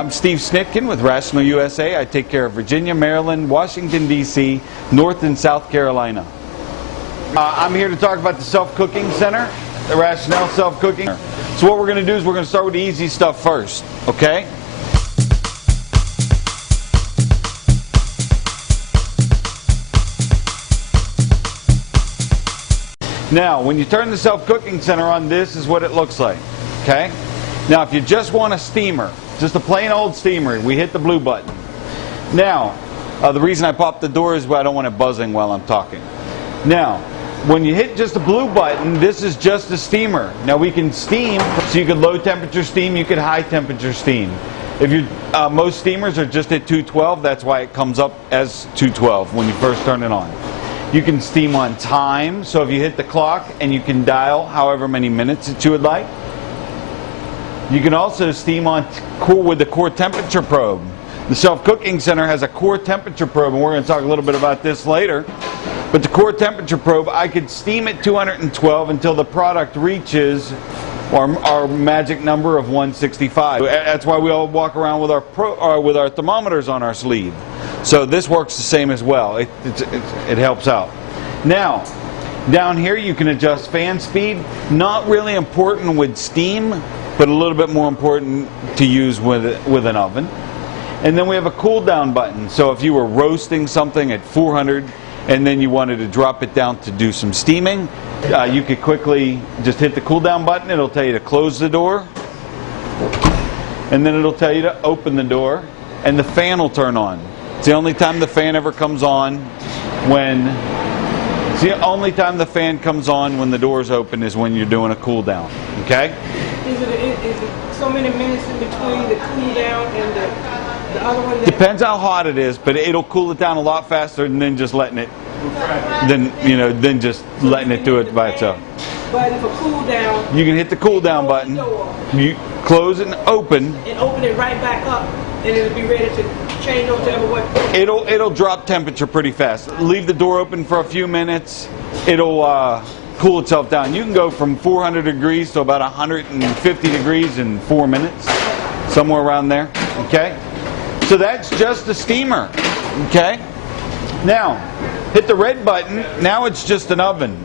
I'm Steve Snitkin with Rational USA. I take care of Virginia, Maryland, Washington, D.C., North and South Carolina. I'm here to talk about the self-cooking center, the Rational Self-Cooking. So what we're going to do is we're going to start with the easy stuff first, okay? Now, when you turn the self-cooking center on, this is what it looks like, okay? Now, if you just want a steamer, just a plain old steamer, we hit the blue button. Now, the reason I popped the door is I don't want it buzzing while I'm talking. Now, when you hit just the blue button, this is just a steamer. Now, we can steam, so you could low temperature steam, you could high temperature steam. If you, most steamers are just at 212, that's why it comes up as 212 when you first turn it on. You can steam on time, so if you hit the clock and you can dial however many minutes that you would like. You can also steam on with the core temperature probe. The self-cooking center has a core temperature probe, and we're going to talk a little bit about this later. But the core temperature probe, I could steam at 212 until the product reaches our magic number of 165. That's why we all walk around with our thermometers on our sleeve. So this works the same as well. It helps out. Now, down here you can adjust fan speed. Not really important with steam, but a little bit more important to use with an oven. And then we have a cool down button. So if you were roasting something at 400 and then you wanted to drop it down to do some steaming, you could quickly just hit the cool down button. It'll tell you to close the door, and then it'll tell you to open the door, and the fan will turn on. It's the only time the fan ever comes on when the door's open is when you're doing a cool down. Okay? Is it so many minutes in between the cool down and the other one? Depends how hot it is, but it'll cool it down a lot faster than just letting it. Than just letting it do it by itself. But if a cool down, you can hit the cool down button. You close and open. And open it right back up, and it'll be ready to change over to what. It'll drop temperature pretty fast. Leave the door open for a few minutes. It'll cool itself down. You can go from 400 degrees to about 150 degrees in 4 minutes, somewhere around there. Okay. So that's just the steamer. Okay. Now, hit the red button. Now it's just an oven.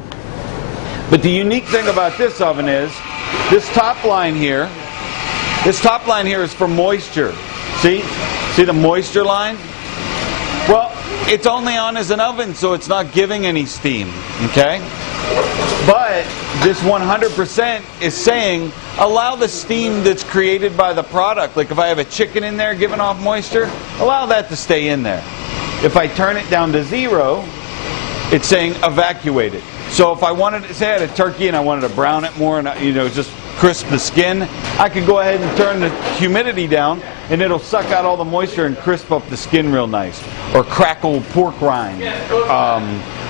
But the unique thing about this oven is this top line here. This top line here is for moisture. See the moisture line? Well, it's only on as an oven, so it's not giving any steam. Okay? But this 100% is saying allow the steam that's created by the product. Like if I have a chicken in there giving off moisture, allow that to stay in there. If I turn it down to 0, it's saying evacuate it. So if I wanted to, say I had a turkey and I wanted to brown it more and just crisp the skin, I could go ahead and turn the humidity down and it'll suck out all the moisture and crisp up the skin real nice. Or crackle pork rind,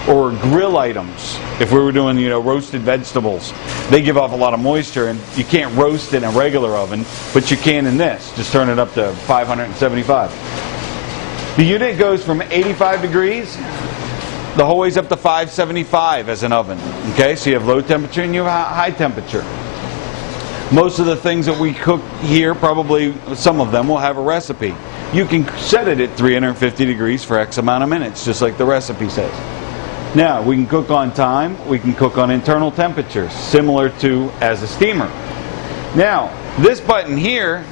or grill items. If we were doing roasted vegetables, they give off a lot of moisture, and you can't roast in a regular oven, but you can in this. Just turn it up to 575. The unit goes from 85 degrees the whole ways up to 575 as an oven. Okay, so you have low temperature and you have high temperature. Most of the things that we cook here, probably some of them, will have a recipe. You can set it at 350 degrees for X amount of minutes, just like the recipe says. Now, we can cook on time, we can cook on internal temperatures, similar to as a steamer. Now, this button here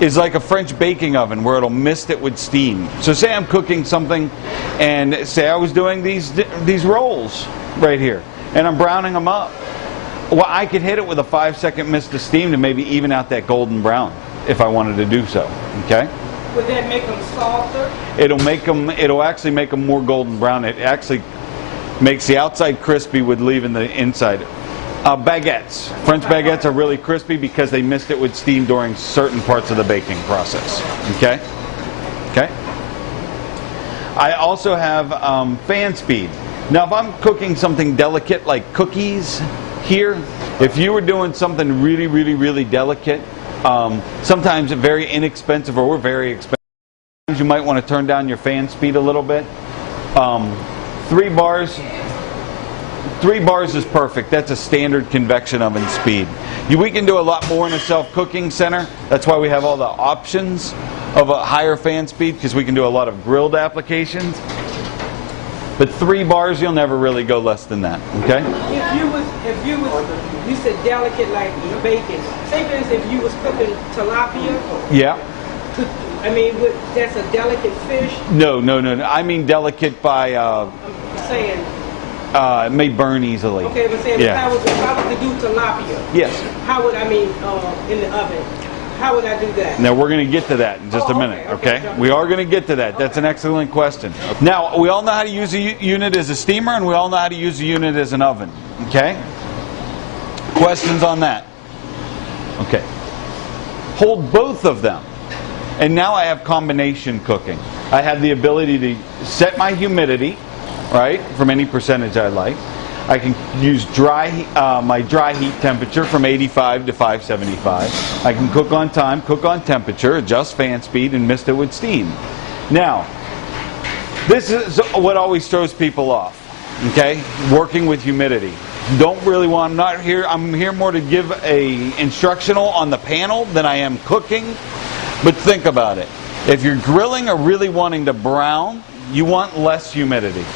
is like a French baking oven where it'll mist it with steam. So say I'm cooking something, and say I was doing these rolls right here, and I'm browning them up. Well, I could hit it with a 5-second mist of steam to maybe even out that golden brown if I wanted to do so. Okay? Would that make them softer? It'll actually make them more golden brown. It actually makes the outside crispy with leaving the inside. Baguettes. French baguettes are really crispy because they mist it with steam during certain parts of the baking process. Okay? Okay? I also have fan speed. Now, if I'm cooking something delicate like cookies here, if you were doing something really, really, really delicate, sometimes very inexpensive or very expensive, you might want to turn down your fan speed a little bit. 3 bars is perfect. That's a standard convection oven speed. We can do a lot more in a self-cooking center. That's why we have all the options. of a higher fan speed because we can do a lot of grilled applications. But 3 bars, you'll never really go less than that, okay? If you said delicate like bacon. Say for instance, if you was cooking tilapia. Yeah. I mean, that's a delicate fish. No. I mean delicate by, I'm saying. It may burn easily. Okay, but saying if I was to do tilapia. Yes. How would I mean in the oven? How would I do that? Now we're going to get to that in just a minute, okay? We are going to get to that. That's an excellent question. Now, we all know how to use a unit as a steamer, and we all know how to use a unit as an oven, okay? Questions on that? Okay. Hold both of them. And now I have combination cooking. I have the ability to set my humidity, right, from any percentage I like. I can use my dry heat temperature from 85 to 575. I can cook on time, cook on temperature, adjust fan speed, and mist it with steam. Now, this is what always throws people off, okay? Working with humidity. I'm here more to give a instructional on the panel than I am cooking, but think about it. If you're grilling or really wanting to brown, you want less humidity.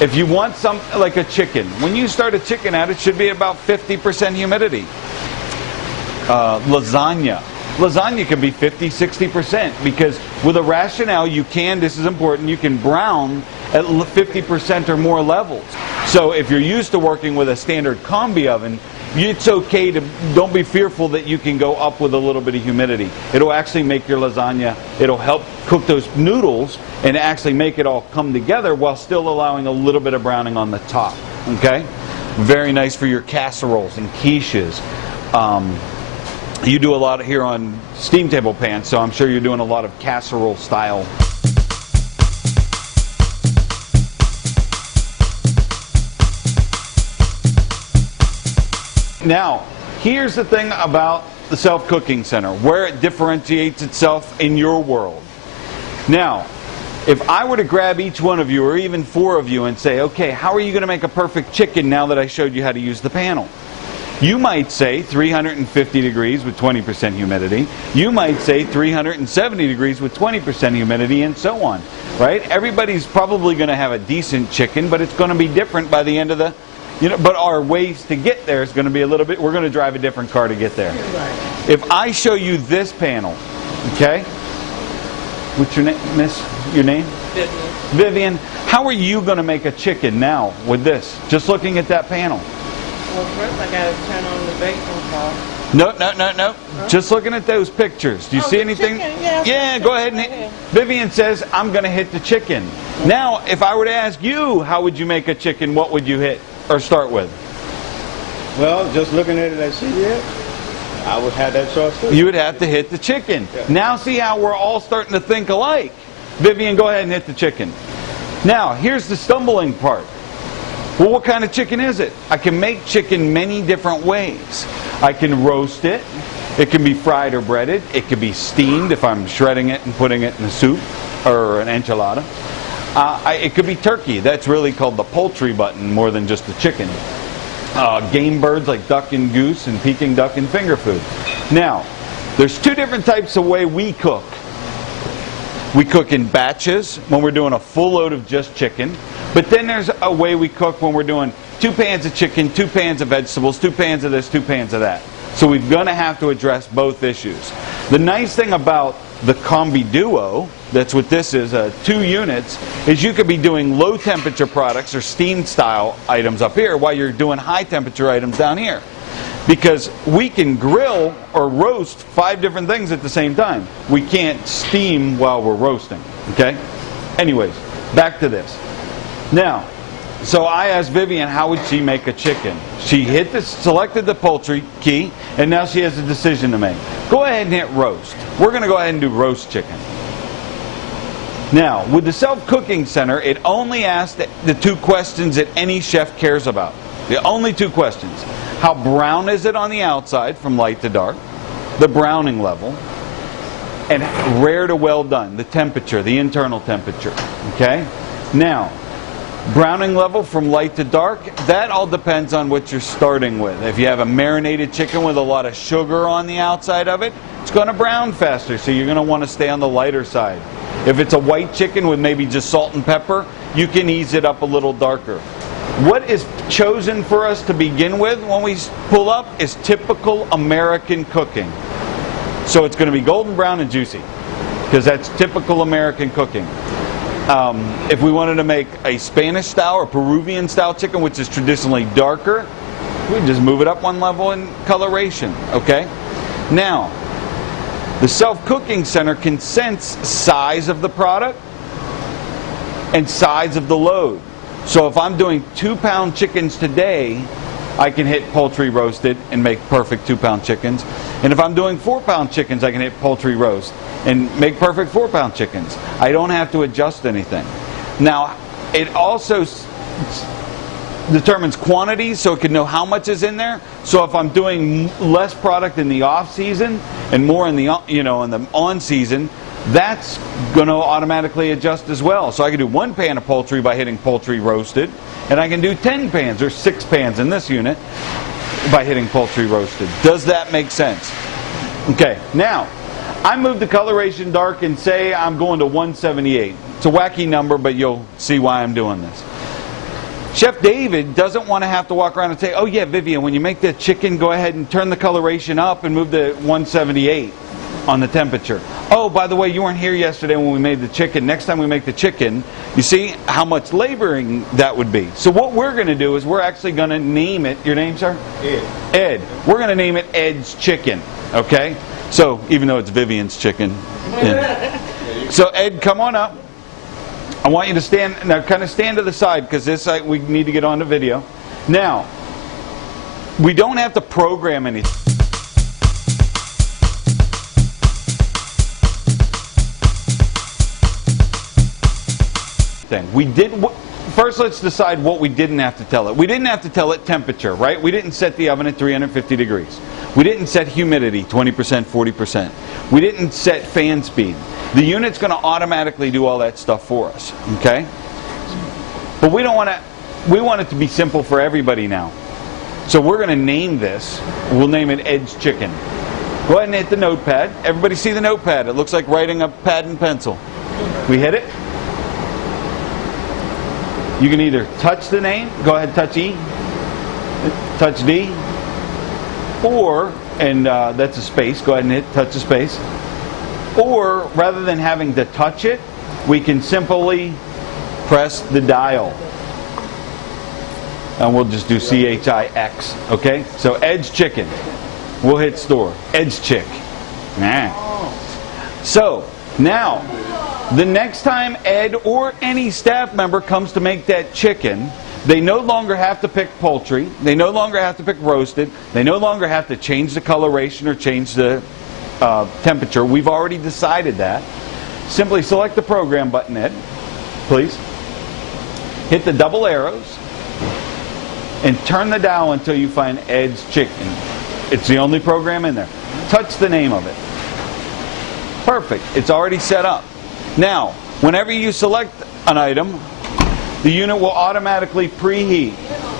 If you want something like a chicken, when you start a chicken out, it should be about 50% humidity. Lasagna can be 50, 60% because with a rationale, this is important, you can brown at 50% or more levels. So if you're used to working with a standard combi oven, it's okay to, don't be fearful that you can go up with a little bit of humidity. It'll actually make your lasagna, it'll help cook those noodles and actually make it all come together while still allowing a little bit of browning on the top, okay? Very nice for your casseroles and quiches. You do a lot here on steam table pans, so I'm sure you're doing a lot of casserole style. Now, here's the thing about the self-cooking center, where it differentiates itself in your world. Now, if I were to grab each one of you, or even 4 of you, and say, okay, how are you going to make a perfect chicken now that I showed you how to use the panel? You might say 350 degrees with 20% humidity. You might say 370 degrees with 20% humidity, and so on, right? Everybody's probably going to have a decent chicken, but it's going to be different by the end of the... but our ways to get there is going to be a little bit, we're going to drive a different car to get there. Right. If I show you this panel, okay? What's your name, miss? Your name? Vivian. Vivian, how are you going to make a chicken now with this? Just looking at that panel. Well, first I got to turn on the baking pot. No. Huh? Just looking at those pictures. Do you see anything? Yeah, go ahead and hit. Vivian says, I'm going to hit the chicken. Now, if I were to ask you, how would you make a chicken, what would you hit? Or start with? Well, just looking at it, I see it. I would have that sauce too. You would have to hit the chicken. Yeah. Now see how we're all starting to think alike. Vivian, go ahead and hit the chicken. Now, here's the stumbling part. Well, what kind of chicken is it? I can make chicken many different ways. I can roast it. It can be fried or breaded. It can be steamed if I'm shredding it and putting it in a soup or an enchilada. It could be turkey. That's really called the poultry button more than just the chicken. Game birds like duck and goose and Peking duck and finger food. Now, there's 2 different types of way we cook. We cook in batches when we're doing a full load of just chicken. But then there's a way we cook when we're doing 2 pans of chicken, 2 pans of vegetables, 2 pans of this, 2 pans of that. So we're going to have to address both issues. The nice thing about the Combi Duo, that's what this is, 2 units, is you could be doing low temperature products or steam style items up here while you're doing high temperature items down here. Because we can grill or roast 5 different things at the same time. We can't steam while we're roasting, okay? Anyways, back to this. Now, so I asked Vivian how would she make a chicken. She selected the poultry key, and now she has a decision to make. Go ahead and hit roast. We're going to go ahead and do roast chicken. Now, with the self-cooking center, it only asks the 2 questions that any chef cares about. The only 2 questions. How brown is it on the outside from light to dark? The browning level. And rare to well done, the temperature, the internal temperature. Okay? Now, Browning level from light to dark, that all depends on what you're starting with. If you have a marinated chicken with a lot of sugar on the outside of it, it's going to brown faster, so you're going to want to stay on the lighter side. If it's a white chicken with maybe just salt and pepper, you can ease it up a little darker. What is chosen for us to begin with when we pull up is typical American cooking. So it's going to be golden brown and juicy, because that's typical American cooking. If we wanted to make a Spanish style or Peruvian style chicken, which is traditionally darker, we just move it up one level in coloration, okay? Now, the self-cooking center can sense size of the product and size of the load. So if I'm doing 2-pound chickens today, I can hit poultry roasted and make perfect 2-pound chickens. And if I'm doing 4-pound chickens, I can hit poultry roast and make perfect 4-pound chickens. I don't have to adjust anything. Now, it also determines quantities, so it can know how much is in there. So if I'm doing less product in the off season and more in the in the on season, that's going to automatically adjust as well. So I can do 1 pan of poultry by hitting poultry roasted, and I can do 10 pans or 6 pans in this unit by hitting poultry roasted. Does that make sense? Okay, now I move the coloration dark and say I'm going to 178. It's a wacky number, but you'll see why I'm doing this. Chef David doesn't want to have to walk around and say, oh yeah, Vivian, when you make the chicken, go ahead and turn the coloration up and move to 178 on the temperature. Oh, by the way, you weren't here yesterday when we made the chicken. Next time we make the chicken, you see how much laboring that would be. So what we're going to do is we're actually going to name it. Your name, sir? Ed. Ed. We're going to name it Ed's Chicken. Okay? So even though it's Vivian's chicken. Yeah. So Ed, come on up. I want you to stand, now kind of stand to the side, because this we need to get on the video. Now, we don't have to program anything. First, let's decide what we didn't have to tell it. We didn't have to tell it temperature, right? We didn't set the oven at 350 degrees. We didn't set humidity, 20%, 40%. We didn't set fan speed. The unit's going to automatically do all that stuff for us, okay? But we want it to be simple for everybody now. So we're going to name this. We'll name it Ed's Chicken. Go ahead and hit the notepad. Everybody see the notepad? It looks like writing a pad and pencil. We hit it. You can either touch the name, go ahead, touch E, touch D, or, and that's a space, go ahead and touch the space. Or, rather than having to touch it, we can simply press the dial. And we'll just do CHIX, okay? So Ed's Chicken. We'll hit store. Ed's Chick. Nah. So, now, the next time Ed or any staff member comes to make that chicken, they no longer have to pick poultry, they no longer have to pick roasted, they no longer have to change the coloration or change the temperature. We've already decided that. Simply select the program button, Ed, please. Hit the double arrows and turn the dial until you find Ed's Chicken. It's the only program in there. Touch the name of it. Perfect. It's already set up. Now, whenever you select an item, the unit will automatically preheat.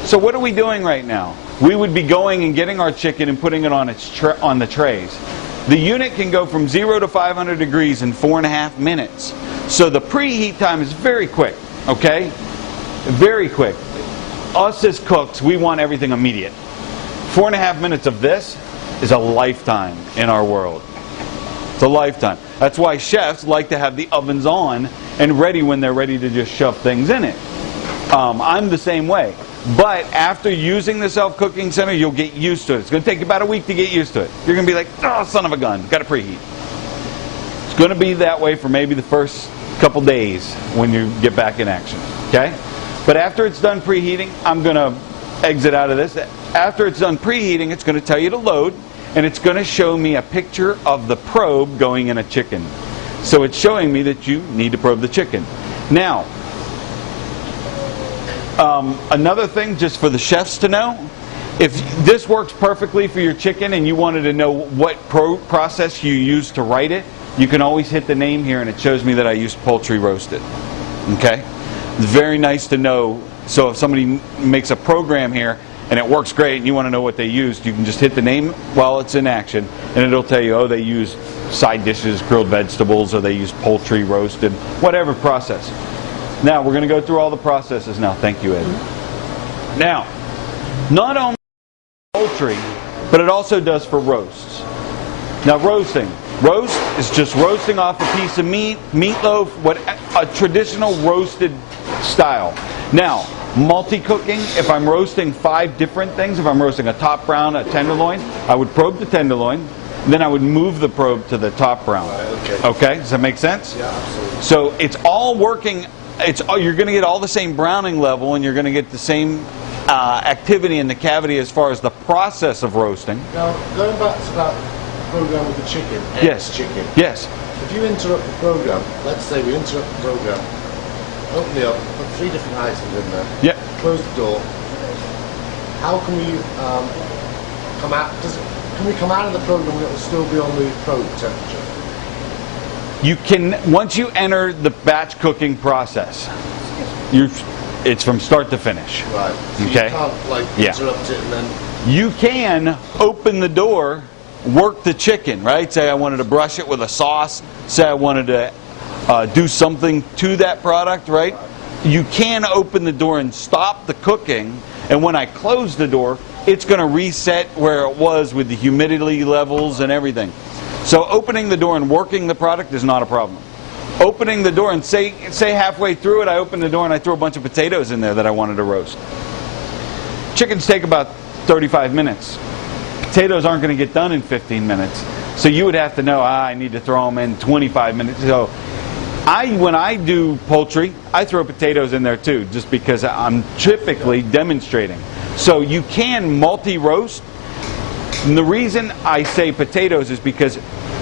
So what are we doing right now? We would be going and getting our chicken and putting it on on the trays. The unit can go from 0 to 500 degrees in 4.5 minutes. So the preheat time is very quick, okay? Very quick. Us as cooks, we want everything immediate. 4.5 minutes of this is a lifetime in our world. It's a lifetime. That's why chefs like to have the ovens on and ready when they're ready to just shove things in it. I'm the same way. But after using the self-cooking center, you'll get used to it. It's going to take you about a week to get used to it. You're going to be like, oh, son of a gun, got to preheat. It's going to be that way for maybe the first couple days when you get back in action. Okay? But after it's done preheating, I'm going to exit out of this. After it's done preheating, it's going to tell you to load, and it's going to show me a picture of the probe going in a chicken. So it's showing me that you need to probe the chicken. Now, another thing just for the chefs to know, if this works perfectly for your chicken and you wanted to know what process you used to write it, you can always hit the name here and it shows me that I used poultry roasted. Okay? It's very nice to know. So if somebody makes a program here and it works great and you want to know what they used, you can just hit the name while it's in action and it'll tell you, oh, they used side dishes, grilled vegetables, or they used poultry, roasted, whatever process. Now, we're going to go through all the processes now. Thank you, Ed. Now, not only poultry, but it also does for roasts. Now, roasting. Roast is just roasting off a piece of meat, meatloaf, a traditional roasted style. Now, multi-cooking, if I'm roasting 5 different things, if I'm roasting a top brown, a tenderloin, I would probe the tenderloin, then I would move the probe to the top brown. Okay, does that make sense? Yeah, absolutely. So it's all working, you're going to get all the same browning level and you're going to get the same activity in the cavity as far as the process of roasting. Now, going back to that program with the chicken, Yes. chicken. Yes. If you interrupt the program, let's say we interrupt the program, open it up, put 3 different items in there, Yep. close the door. How can we come out? Can we come out of the program and it will still be on the probe temperature? You can, once you enter the batch cooking process, it's from start to finish. Right. So Okay. you can't like Yeah. interrupt it and then. You can open the door, work the chicken, right? Say I wanted to brush it with a sauce, say I wanted to do something to that product, right? You can open the door and stop the cooking, and when I close the door, it's going to reset where it was with the humidity levels and everything. So opening the door and working the product is not a problem. Opening the door and say halfway through it, I open the door and I throw a bunch of potatoes in there that I wanted to roast. Chickens take about 35 minutes. Potatoes aren't going to get done in 15 minutes. So you would have to know, I need to throw them in 25 minutes. So when I do poultry, I throw potatoes in there too, just because I'm typically demonstrating. So you can multi-roast. And the reason I say potatoes is because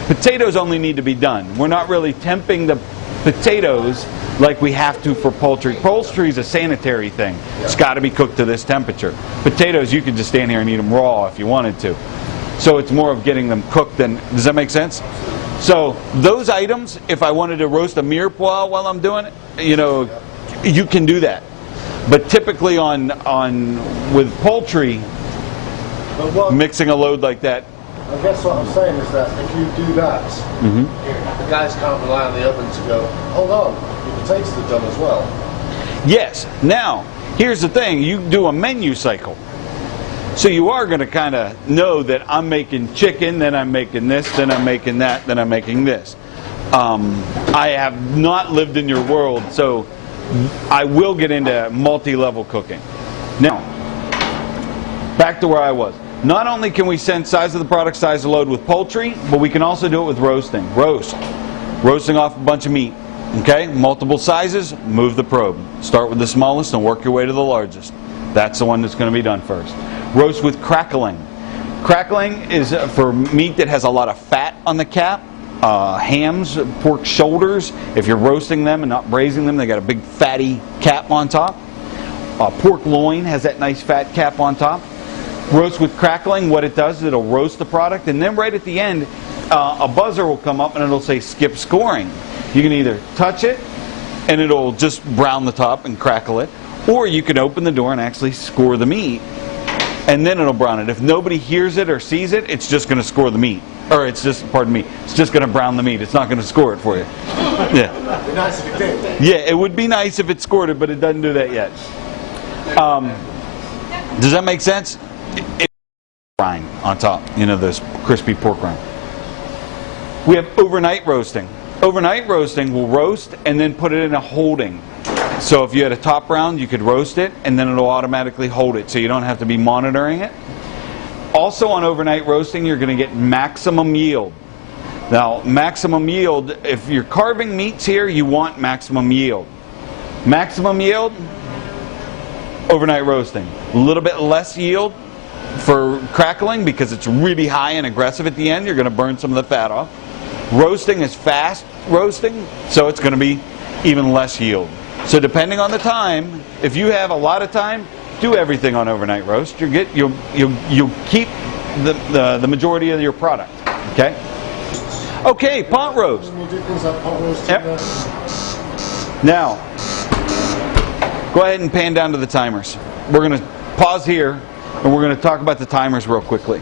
potatoes only need to be done. We're not really temping the potatoes like we have to for poultry. Poultry is a sanitary thing. It's got to be cooked to this temperature. Potatoes, you could just stand here and eat them raw if you wanted to. So it's more of getting them cooked than, does that make sense? So those items, if I wanted to roast a mirepoix while I'm doing it, you can do that. But typically with poultry, mixing a load like that. I guess what I'm saying is that if you do that, the guys can't rely on the oven to go, hold on, your potatoes are done as well. Yes. Now, here's the thing. You do a menu cycle. So you are going to kind of know that I'm making chicken, then I'm making this, then I'm making that, then I'm making this. I have not lived in your world, so I will get into multi-level cooking. Now, back to where I was. Not only can we send size of the product, size of load with poultry, but we can also do it with roasting. Roasting off a bunch of meat. Okay, multiple sizes, move the probe. Start with the smallest and work your way to the largest. That's the one that's going to be done first. Roast with crackling. Crackling is for meat that has a lot of fat on the cap. Hams, pork shoulders, if you're roasting them and not braising them, they got a big fatty cap on top. Pork loin has that nice fat cap on top. Roast with crackling, what it does is it'll roast the product, and then right at the end, a buzzer will come up and it'll say skip scoring. You can either touch it and it'll just brown the top and crackle it, or you can open the door and actually score the meat, and then it'll brown it. If nobody hears it or sees it, it's just going to score the meat. Or it's just, pardon me, it's just going to brown the meat. It's not going to score it for you. Yeah. It'd be nice if it did. Yeah, it would be nice if it scored it, but it doesn't do that yet. Does that make sense? It's rind on top, those crispy pork rind. We have overnight roasting. Overnight roasting will roast and then put it in a holding. So if you had a top round, you could roast it and then it'll automatically hold it, so you don't have to be monitoring it. Also on overnight roasting, you're going to get maximum yield. Now, maximum yield, if you're carving meats here, you want maximum yield. Maximum yield, overnight roasting. A little bit less yield for crackling because it's really high and aggressive at the end. You're going to burn some of the fat off. Roasting is fast roasting, so it's going to be even less yield. So depending on the time, if you have a lot of time, do everything on overnight roast. You'll keep the majority of your product. Okay. Okay, pot roast. We'll do things like pot roast. Yep. Now, Go ahead and pan down to the timers. We're going to pause here and we're going to talk about the timers real quickly.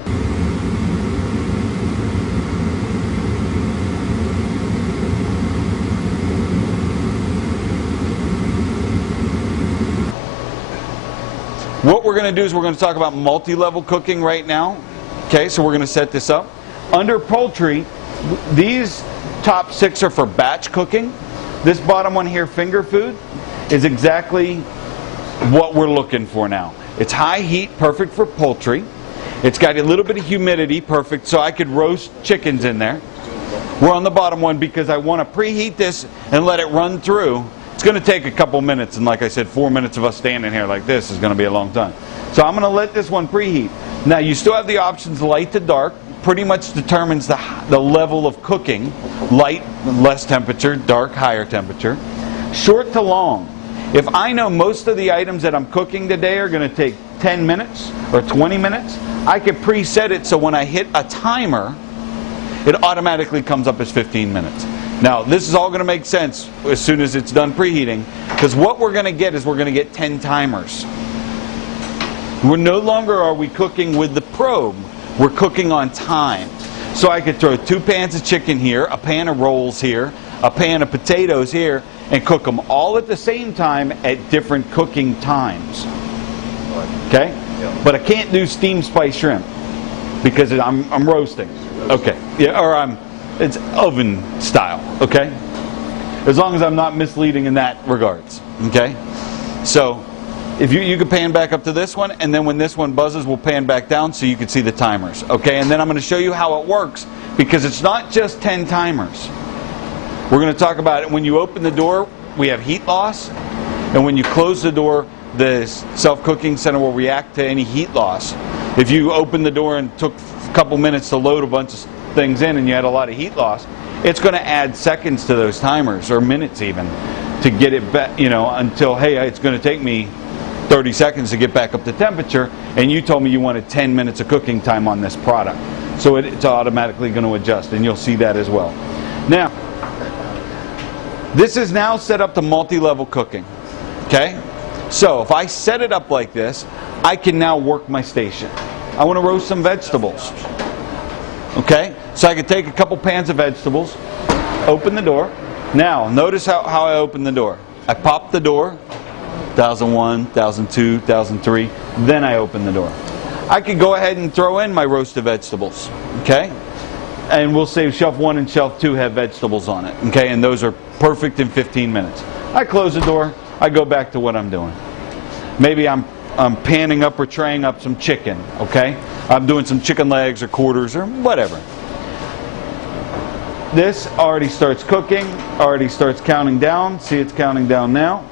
What we're going to do is we're going to talk about multi-level cooking right now. Okay, so we're going to set this up. Under poultry, these top 6 are for batch cooking. This bottom one here, finger food, is exactly what we're looking for now. It's high heat, perfect for poultry. It's got a little bit of humidity, perfect, so I could roast chickens in there. We're on the bottom one because I want to preheat this and let it run through. It's going to take a couple minutes, and like I said, 4 minutes of us standing here like this is going to be a long time. So I'm going to let this one preheat. Now you still have the options light to dark. Pretty much determines the level of cooking. Light, less temperature, dark, higher temperature. Short to long. If I know most of the items that I'm cooking today are going to take 10 minutes or 20 minutes, I can preset it so when I hit a timer, it automatically comes up as 15 minutes. Now, this is all going to make sense as soon as it's done preheating, because what we're going to get is we're going to get 10 timers. We're no longer are we cooking with the probe. We're cooking on time. So I could throw 2 pans of chicken here, a pan of rolls here, a pan of potatoes here, and cook them all at the same time at different cooking times. Okay? But I can't do steam spice shrimp because I'm roasting. Okay. Yeah, or it's oven style. Okay? As long as I'm not misleading in that regards. Okay? So if you can pan back up to this one, and then when this one buzzes, we'll pan back down so you can see the timers. Okay, and then I'm going to show you how it works, because it's not just 10 timers. We're going to talk about it. When you open the door, we have heat loss, and when you close the door, the self-cooking center will react to any heat loss. If you opened the door and took a couple minutes to load a bunch of things in and you had a lot of heat loss, it's going to add seconds to those timers, or minutes even, to get it back, until, hey, it's going to take me 30 seconds to get back up to temperature, and you told me you wanted 10 minutes of cooking time on this product. So it's automatically going to adjust, and you'll see that as well. Now, this is now set up to multi-level cooking. Okay? So if I set it up like this, I can now work my station. I want to roast some vegetables. Okay? So I can take a couple pans of vegetables, open the door. Now, notice how I open the door. I pop the door. 1001, 1002, 1003, then I open the door. I could go ahead and throw in my roasted vegetables, okay? And we'll say shelf 1 and shelf 2 have vegetables on it, okay? And those are perfect in 15 minutes. I close the door, I go back to what I'm doing. Maybe I'm panning up or traying up some chicken, okay? I'm doing some chicken legs or quarters or whatever. This already starts cooking, already starts counting down. See, it's counting down now.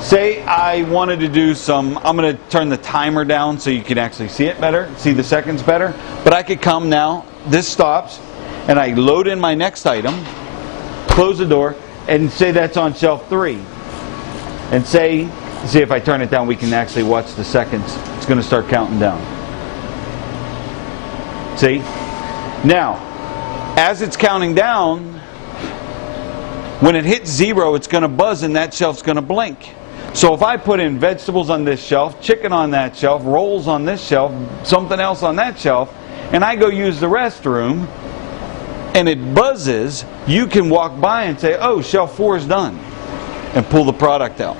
Say I wanted to do some, I'm going to turn the timer down so you can actually see it better, see the seconds better. But I could come now, this stops, and I load in my next item, close the door, and say that's on shelf 3. And see if I turn it down, we can actually watch the seconds. It's going to start counting down. See? Now, as it's counting down, when it hits 0, it's going to buzz and that shelf's going to blink. So if I put in vegetables on this shelf, chicken on that shelf, rolls on this shelf, something else on that shelf, and I go use the restroom, and it buzzes, you can walk by and say, oh, shelf 4 is done, and pull the product out.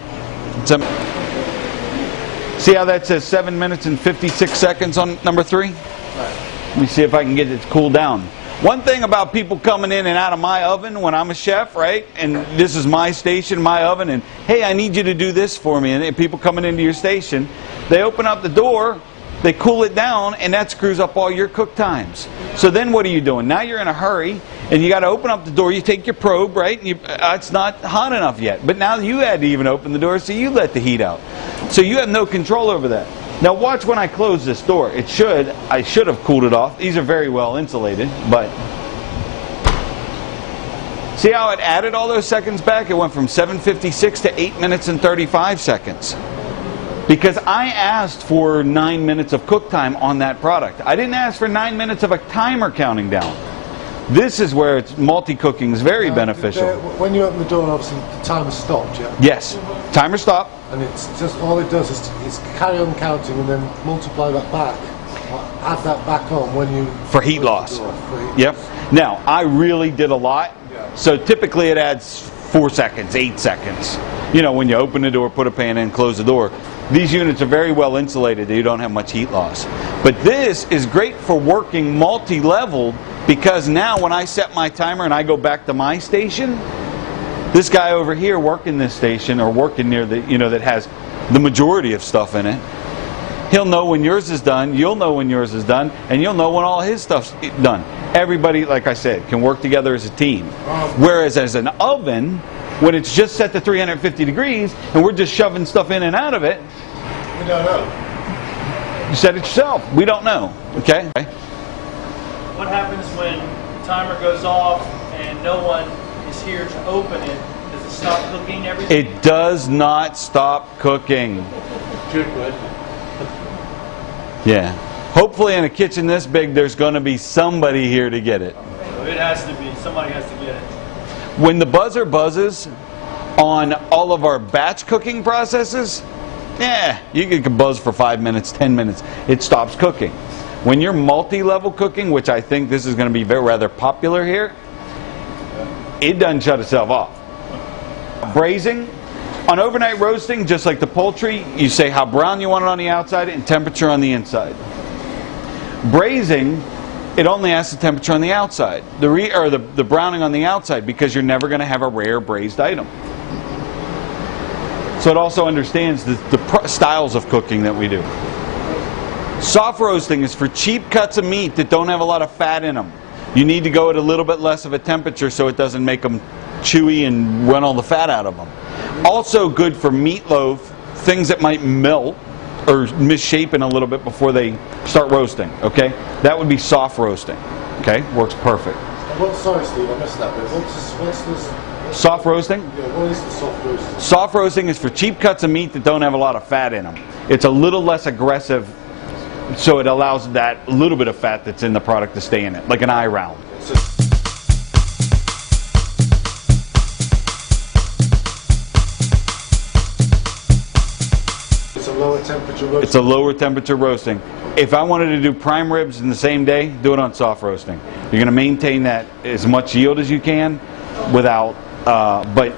See how that says 7 minutes and 56 seconds on number 3? Let me see if I can get it to cool down. One thing about people coming in and out of my oven when I'm a chef, right? And this is my station, my oven, and hey, I need you to do this for me. And people coming into your station, they open up the door, they cool it down, and that screws up all your cook times. So then what are you doing? Now you're in a hurry, and you got to open up the door. You take your probe, right? And it's not hot enough yet. But now you had to even open the door, so you let the heat out. So you have no control over that. Now watch when I close this door. I should have cooled it off. These are very well insulated, but see how it added all those seconds back? It went from 7:56 to 8 minutes and 35 seconds. Because I asked for 9 minutes of cook time on that product. I didn't ask for 9 minutes of a timer counting down. This is where it's multi-cooking is very beneficial. When you open the door, obviously the timer stopped, yeah? Yes, timer stop. And it's just, all it does is carry on counting and then multiply that back, add that back on when you... For heat loss. For heat Yep. loss. Now, I really did a lot. Yeah. So typically it adds 4 seconds, 8 seconds. You know, when you open the door, put a pan in, close the door. These units are very well insulated. You don't have much heat loss. But this is great for working multi-level, because now when I set my timer and I go back to my station, this guy over here working this station or working near the, you know, that has the majority of stuff in it, he'll know when yours is done, you'll know when yours is done, and you'll know when all his stuff's done. Everybody, like I said, can work together as a team. Whereas as an oven, when it's just set to 350 degrees and we're just shoving stuff in and out of it, We don't know. you set it yourself. We don't know. Okay? What happens when the timer goes off and no one is here to open it? Does it stop cooking everything? It does not stop cooking. Good, good. Yeah. Hopefully in a kitchen this big, there's going to be somebody here to get it. So it has to be, somebody has to get it. When the buzzer buzzes on all of our batch cooking processes, yeah, you can buzz for 5 minutes, 10 minutes. It stops cooking. When you're multi-level cooking, which I think this is going to be rather popular here, it doesn't shut itself off. Braising, on overnight roasting, just like the poultry, you say how brown you want it on the outside and temperature on the inside. Braising, it only asks the temperature on the outside, the browning on the outside, because you're never going to have a rare braised item. So it also understands the styles of cooking that we do. Soft roasting is for cheap cuts of meat that don't have a lot of fat in them. You need to go at a little bit less of a temperature so it doesn't make them chewy and run all the fat out of them. Also good for meatloaf, things that might melt or misshapen a little bit before they start roasting, okay? That would be soft roasting, okay? Works perfect. Sorry, Steve, I missed that bit. What's this? Soft roasting? Yeah, what is the soft roasting? Soft roasting is for cheap cuts of meat that don't have a lot of fat in them. It's a little less aggressive, so it allows that little bit of fat that's in the product to stay in it, like an eye round. It's a lower temperature roasting. It's a lower temperature roasting. If I wanted to do prime ribs in the same day, do it on soft roasting. You're going to maintain that as much yield as you can without, but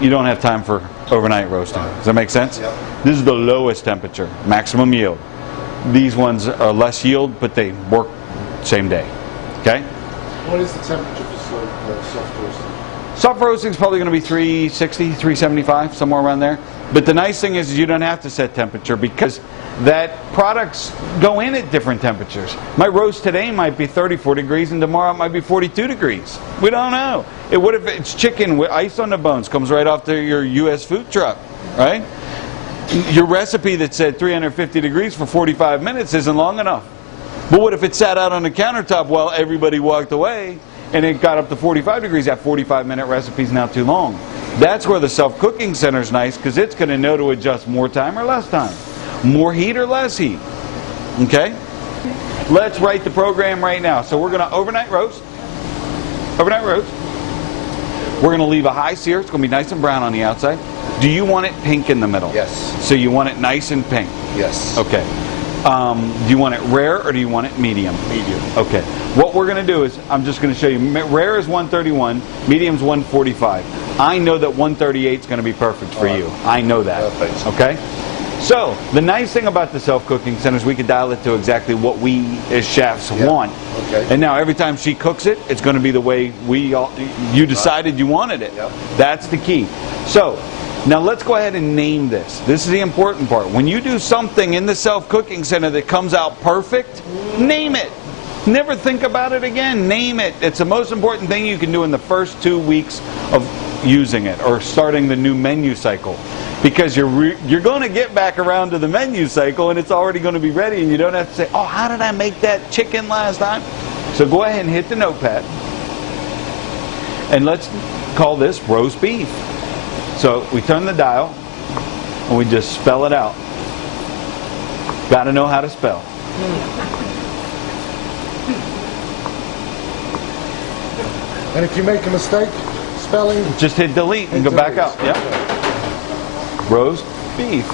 you don't have time for overnight roasting. Does that make sense? Yep. This is the lowest temperature, maximum yield. These ones are less yield, but they work same day. Okay? What is the temperature for soft roasting? Soft roasting is probably going to be 360, 375, somewhere around there. But the nice thing is you don't have to set temperature, because that products go in at different temperatures. My roast today might be 34 degrees and tomorrow it might be 42 degrees. We don't know. What if it's chicken with ice on the bones, comes right off to your U.S. food truck, right? Your recipe that said 350 degrees for 45 minutes isn't long enough. But what if it sat out on the countertop while everybody walked away and it got up to 45 degrees? That 45-minute recipe is now too long. That's where the self-cooking center is nice, because it's going to know to adjust more time or less time, more heat or less heat. Okay? Let's write the program right now. So we're going to overnight roast. Overnight roast. We're going to leave a high sear. It's going to be nice and brown on the outside. Do you want it pink in the middle? Yes. So you want it nice and pink? Yes. Okay. Do you want it rare or do you want it medium? Medium. Okay. What we're going to do is, I'm just going to show you. Rare is 131, medium's 145. I know that 138 is going to be perfect for you. I know that. Perfect. Okay? So, the nice thing about the self-cooking center is we can dial it to exactly what we as chefs want. Okay. And now every time she cooks it, it's going to be the way you decided you wanted it. Yep. That's the key. So, now let's go ahead and name this. This is the important part. When you do something in the self-cooking center that comes out perfect, name it. Never think about it again. Name it. It's the most important thing you can do in the first 2 weeks of using it or starting the new menu cycle. Because you're going to get back around to the menu cycle and it's already going to be ready, and you don't have to say, oh, how did I make that chicken last time? So go ahead and hit the notepad. And let's call this roast beef. So we turn the dial and we just spell it out. Got to know how to spell. And if you make a mistake, spelling, Just hit delete and go back up. Yep. Roast beef.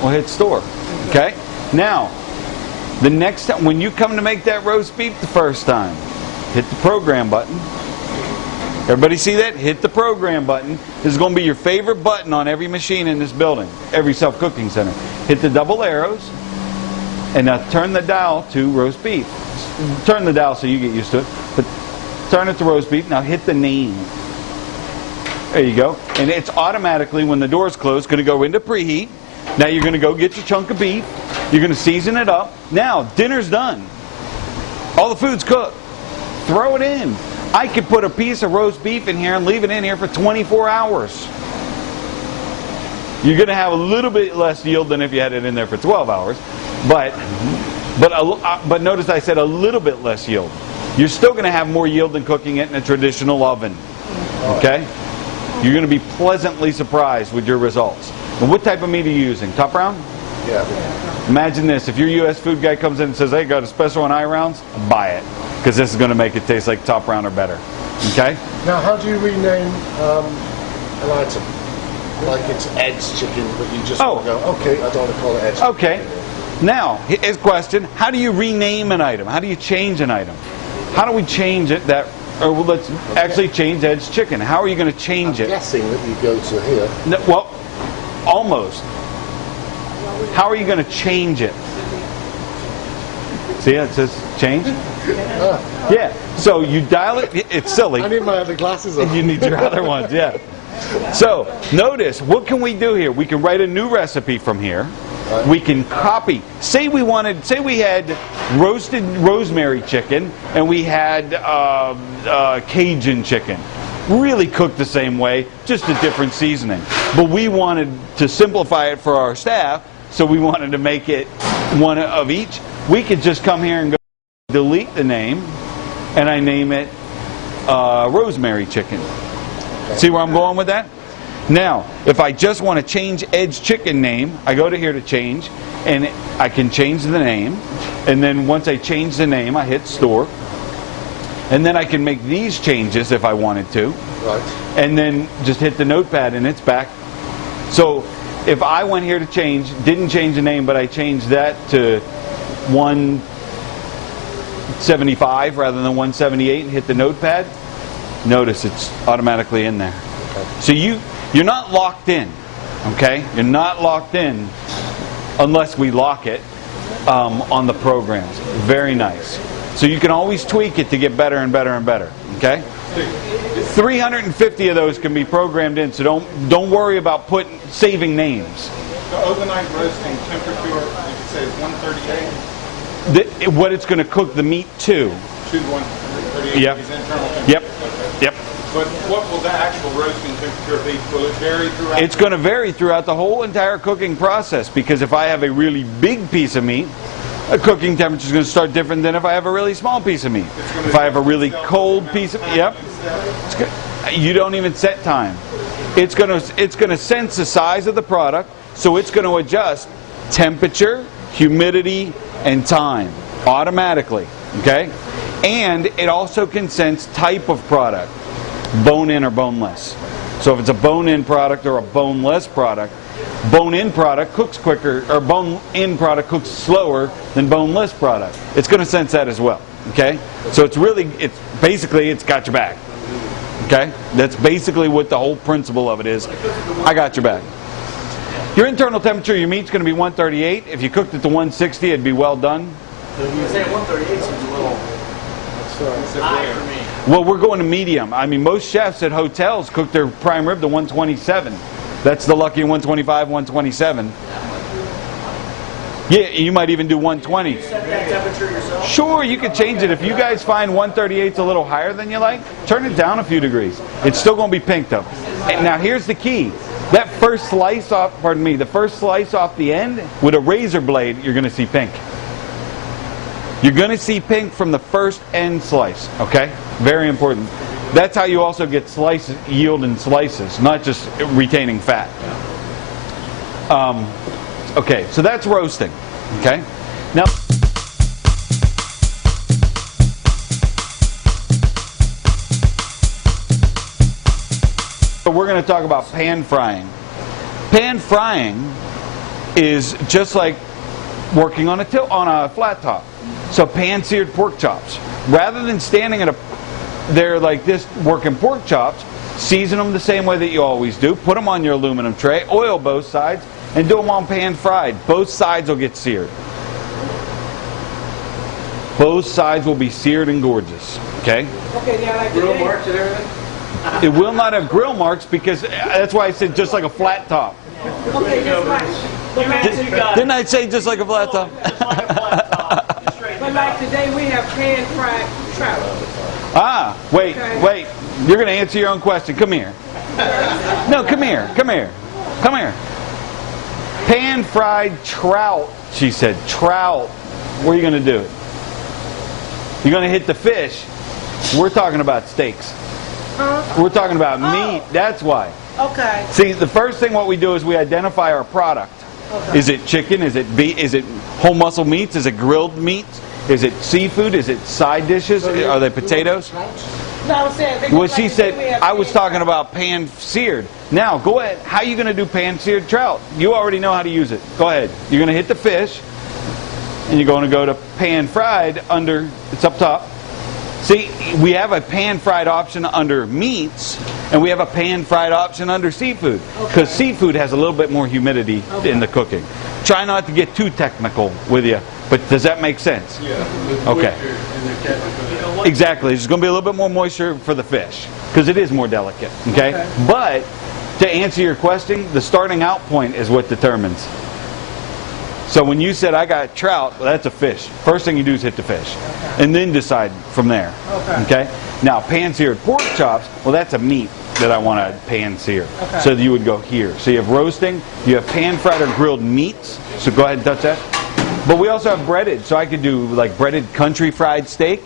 We'll hit store. Okay? Now, the next time, when you come to make that roast beef the first time, hit the program button. Everybody see that? Hit the program button. This is going to be your favorite button on every machine in this building, every self-cooking center. Hit the double arrows, and now turn the dial to roast beef. Turn the dial so you get used to it, but turn it to roast beef. Now hit the name. There you go. And it's automatically, when the door's closed, going to go into preheat. Now you're going to go get your chunk of beef. You're going to season it up. Now, dinner's done. All the food's cooked. Throw it in. I could put a piece of roast beef in here and leave it in here for 24 hours. You're going to have a little bit less yield than if you had it in there for 12 hours. But notice I said a little bit less yield. You're still going to have more yield than cooking it in a traditional oven. Okay? You're going to be pleasantly surprised with your results. And what type of meat are you using? Top round? yeah. Imagine this. If your U.S. food guy comes in and says, hey, got a special on eye rounds, buy it. Because this is going to make it taste like top round or better. Okay? Now, how do you rename an item? Like it's Ed's chicken, but you just want to go, okay, I don't want to call it Ed's chicken. Okay. Now, his question, how do you rename an item? How do you change an item? How do we change it that, or well, let's actually change Ed's chicken. How are you going to change I'm it? guessing that you go to here. No, well, almost. How are you going to change it? See, it says change? Yeah. So you dial it. It's silly. I need my other glasses on. You need your other ones, yeah. So notice, what can we do here? We can write a new recipe from here. We can copy. Say we had roasted rosemary chicken and we had Cajun chicken. Really cooked the same way, just a different seasoning. But we wanted to simplify it for our staff, so we wanted to make it one of each. We could just come here and go delete the name, and I name it rosemary chicken. See where I'm going with that? Now, if I just want to change Ed's chicken name, I go to here to change, and I can change the name. And then once I change the name, I hit store. And then I can make these changes if I wanted to. Right. And then just hit the notepad and it's back. So if I went here to change, didn't change the name, but I changed that to 175 rather than 178 and hit the notepad, notice it's automatically in there. Okay. So you're not locked in, okay? You're not locked in unless we lock it on the programs. Very nice. So you can always tweak it to get better and better and better, okay? 350 of those can be programmed in, so don't worry about saving names. The overnight roasting temperature, you could say, is 138 What it's going to cook the meat to. to 138 Yep. degrees internal temperature. Yep. But what will the actual roasting temperature be? Will it vary throughout? It's going to vary throughout the whole entire cooking process, because if I have a really big piece of meat, a cooking temperature is going to start different than if I have a really small piece of meat. If I have a really cold piece of you don't even set time. It's going to sense the size of the product, so it's going to adjust temperature, humidity, and time automatically. Okay, and it also can sense type of product, bone-in or boneless. So if it's a bone-in product or a boneless product, bone-in product cooks quicker, or bone-in product cooks slower than boneless product. It's going to sense that as well. Okay? So it's basically got your back. Okay? That's basically what the whole principle of it is. I got your back. Your internal temperature of your meat's going to be 138. If you cooked it to 160, it'd be well done. You say 138 seems a little high for me. Well, we're going to medium. I mean, most chefs at hotels cook their prime rib to 127. That's the lucky 125, 127. Yeah, you might even do 120. Set that temperature yourself? Sure, you could change it. If you guys find 138's a little higher than you like, turn it down a few degrees. It's still going to be pink though. And now here's the key. That first slice off, the first slice off the end with a razor blade, you're going to see pink. You're going to see pink from the first end slice, okay? Very important. That's how you also get yield in slices, not just retaining fat. Okay, so that's roasting, okay? Now, we're going to talk about pan frying. Pan frying is just like working on a flat top. So pan-seared pork chops. Rather than standing there like this working pork chops, season them the same way that you always do. Put them on your aluminum tray, oil both sides, and do them on pan fried. Both sides will get seared. Both sides will be seared and gorgeous. Okay? Okay, now like Grill today, marks and everything? It will not have grill marks because that's why I said just like a flat top. okay, just like, but like, You got it. Didn't I say just like a flat top? Just like a flat top. Just straight but like today we have pan fried trout. Ah, wait. You're going to answer your own question. Come here. No, come here. Pan fried trout, she said. Trout. Where are you going to do it? You're going to hit the fish. We're talking about steaks. We're talking about meat. That's why. Okay. See, the first thing what we do is we identify our product. Okay. Is it chicken? Is it beef? Is it whole muscle meats? Is it grilled meats? Is it seafood? Is it side dishes? Are they potatoes? No, I was saying. Well, she said I was talking about pan seared. Now, go ahead. How are you going to do pan seared trout? You already know how to use it. Go ahead. You're going to hit the fish, and you're going to go to pan fried under. It's up top. See, we have a pan fried option under meats, and we have a pan fried option under seafood, because seafood has a little bit more humidity in the cooking. Try not to get too technical with you, but does that make sense? Yeah. Okay. And the ketchup. Exactly. There's going to be a little bit more moisture for the fish, because it is more delicate. Okay? But to answer your question, the starting out point is what determines. So when you said I got trout, well, that's a fish. First thing you do is hit the fish, and then decide from there. Okay. Now pan-seared pork chops, well, that's a meat that I want to pan-sear. So you would go here. So you have roasting, you have pan-fried or grilled meats. So go ahead and touch that. But we also have breaded. So I could do like breaded country fried steak.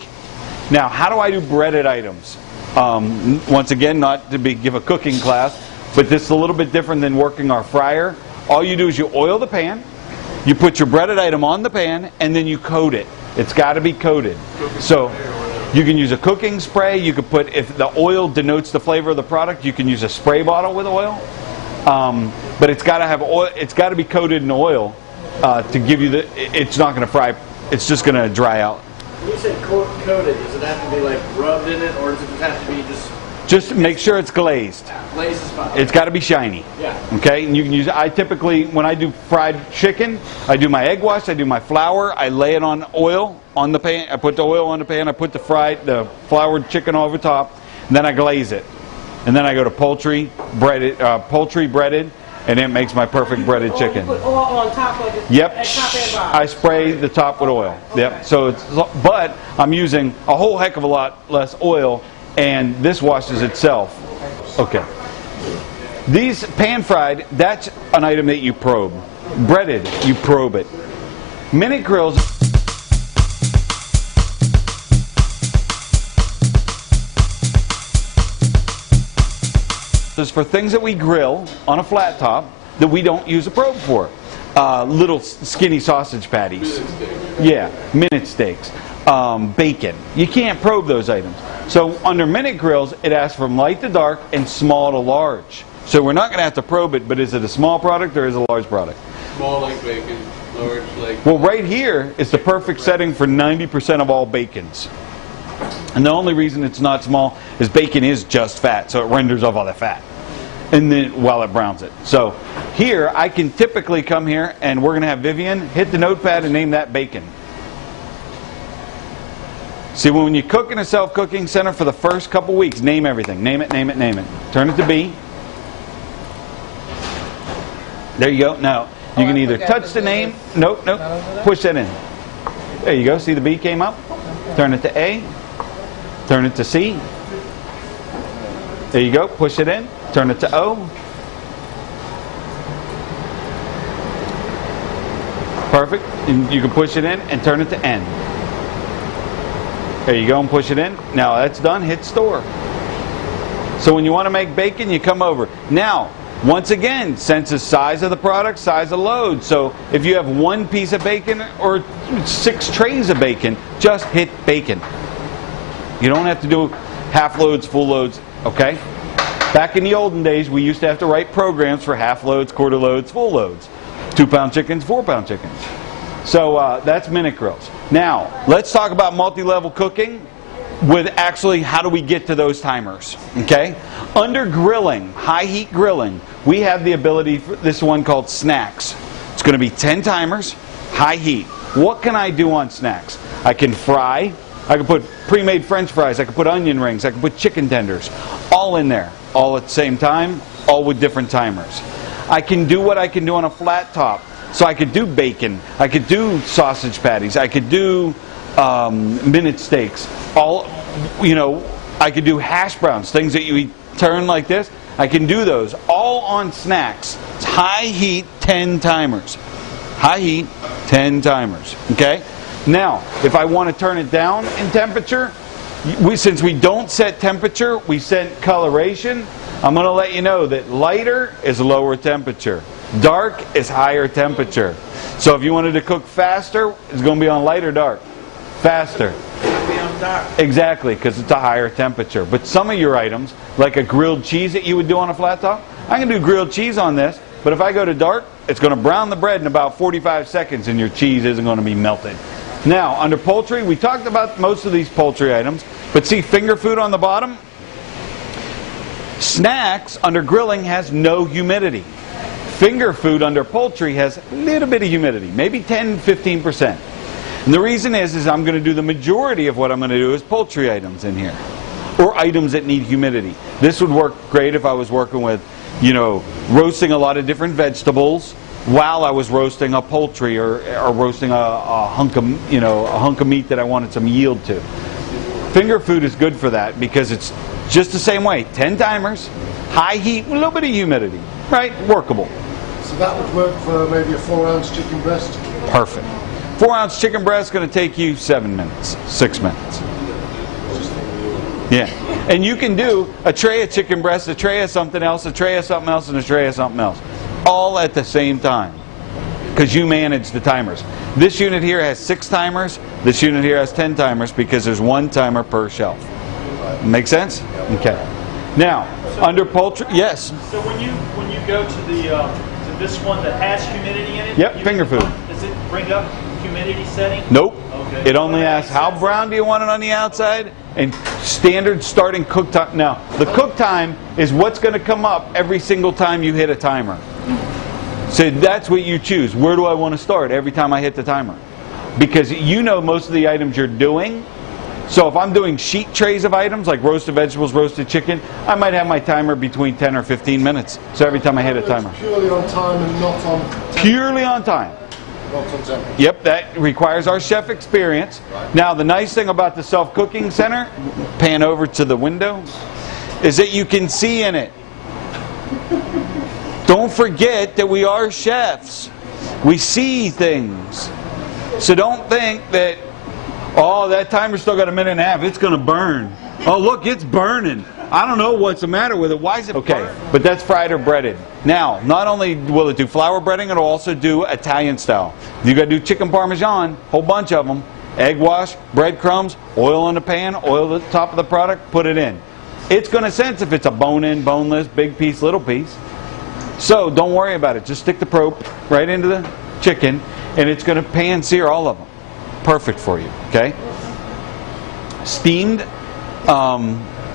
Now, how do I do breaded items? Once again, not to give a cooking class, but this is a little bit different than working our fryer. All you do is you oil the pan. You put your breaded item on the pan, and then you coat it. It's got to be coated. So you can use a cooking spray. You could put, if the oil denotes the flavor of the product, you can use a spray bottle with oil. But it's got to have oil. It's got to be coated in oil to give you the. It's not going to fry. It's just going to dry out. When you say coated, does it have to be like rubbed in it, or does it just have to be just Just make sure it's glazed. glazed as fine? It's got to be shiny. Yeah. Okay, and you can use. I typically, when I do fried chicken, I do my egg wash. I do my flour. I lay it on oil on the pan. I put the oil on the pan. I put the floured chicken over top, and then I glaze it. And then I go to poultry breaded, and it makes my perfect breaded Or chicken. You put oil on top of it. Yep. At top and bottom. I spray the top with oil. Yep. So it's, but I'm using a whole heck of a lot less oil, and this washes itself. Okay. These pan fried, that's an item that you probe. Breaded, you probe it. Minute grills. Is for things that we grill on a flat top that we don't use a probe for. Little skinny sausage patties. Yeah, minute steaks. Bacon. You can't probe those items. So under minute grills, it asks from light to dark and small to large. So we're not going to have to probe it, but is it a small product or is it a large product? Small like bacon, large like... Well, right here is the perfect setting for 90% of all bacons. And the only reason it's not small is bacon is just fat, so it renders off all the fat. And then while it browns it. So here, I can typically come here, and we're going to have Vivian hit the notepad and name that bacon. See, when you cook in a self-cooking center for the first couple weeks, name everything. Name it, name it, name it. Turn it to B. There you go. Now, you can either touch the name. Nope, nope. Push that in. There you go. See the B came up? Turn it to A. Turn it to C. There you go. Push it in. Turn it to O. Perfect. And you can push it in and turn it to N. There you go, and push it in. Now that's done. Hit store. So when you want to make bacon, you come over. Now, once again, senses size of the product, size of load. So if you have one piece of bacon or 6 trays of bacon, just hit bacon. You don't have to do half loads, full loads, okay? Back in the olden days, we used to have to write programs for half loads, quarter loads, full loads. 2-pound chickens, 4-pound chickens. So that's minute grills. Now, let's talk about multi-level cooking with actually how do we get to those timers, okay? Under grilling, high heat grilling, we have the ability for this one called snacks. It's going to be 10 timers, high heat. What can I do on snacks? I can fry, I can put pre-made French fries, I can put onion rings, I can put chicken tenders, all in there, all at the same time, all with different timers. I can do what I can do on a flat top. So I could do bacon, I could do sausage patties, I could do minute steaks, all, you know, I could do hash browns, things that you turn like this. I can do those all on snacks. It's high heat 10 timers. High heat 10 timers. Okay? Now, if I want to turn it down in temperature, since we don't set temperature, we set coloration. I'm going to let you know that lighter is lower temperature. Dark is higher temperature. So if you wanted to cook faster, it's going to be on light or dark? Faster. Exactly, because it's a higher temperature. But some of your items, like a grilled cheese that you would do on a flat top, I can do grilled cheese on this, but if I go to dark, it's going to brown the bread in about 45 seconds and your cheese isn't going to be melted. Now, under poultry, we talked about most of these poultry items, but see finger food on the bottom? Snacks under grilling has no humidity. Finger food under poultry has a little bit of humidity, maybe 10-15%. And the reason is I'm going to do the majority of what I'm going to do is poultry items in here, or items that need humidity. This would work great if I was working with, you know, roasting a lot of different vegetables while I was roasting a poultry or roasting a hunk of, you know, a hunk of meat that I wanted some yield to. Finger food is good for that because it's just the same way. 10 timers, high heat, with a little bit of humidity, right? Workable. So that would work for maybe a 4-ounce chicken breast? Perfect. 4-ounce chicken breast is going to take you 7 minutes, 6 minutes. Yeah. And you can do a tray of chicken breast, a tray of something else, a tray of something else, and a tray of something else. All at the same time. Because you manage the timers. This unit here has 6 timers. This unit here has 10 timers because there's 1 timer per shelf. Make sense? Okay. Now, under poultry, yes. So when you go to the this one that has humidity in it, Yep, finger food. Does it bring up humidity setting? Nope. Okay. It only asks how brown do you want it on the outside and standard starting cook time. Now, the cook time is what's going to come up every single time you hit a timer. So that's what you choose. Where do I want to start every time I hit the timer? Because you know most of the items you're doing. So if I'm doing sheet trays of items like roasted vegetables, roasted chicken, I might have my timer between 10 or 15 minutes. So every time I hit a timer. Purely on time and not on temperature. Purely on time. Not on temperature. Yep, that requires our chef experience. Now the nice thing about the self-cooking center, pan over to the window, is that you can see in it. Don't forget that we are chefs. We see things. So don't think that, oh, that timer's still got a minute and a half. It's going to burn. Oh, look, it's burning. I don't know what's the matter with it. Why is it burning? But that's fried or breaded. Now, not only will it do flour breading, it'll also do Italian style. You got to do chicken parmesan, whole bunch of them. Egg wash, breadcrumbs, oil in the pan, oil at the top of the product, put it in. It's going to sense if it's a bone-in, boneless, big piece, little piece. So don't worry about it. Just stick the probe right into the chicken, and it's going to pan sear all of them. Perfect for you, okay? Steamed,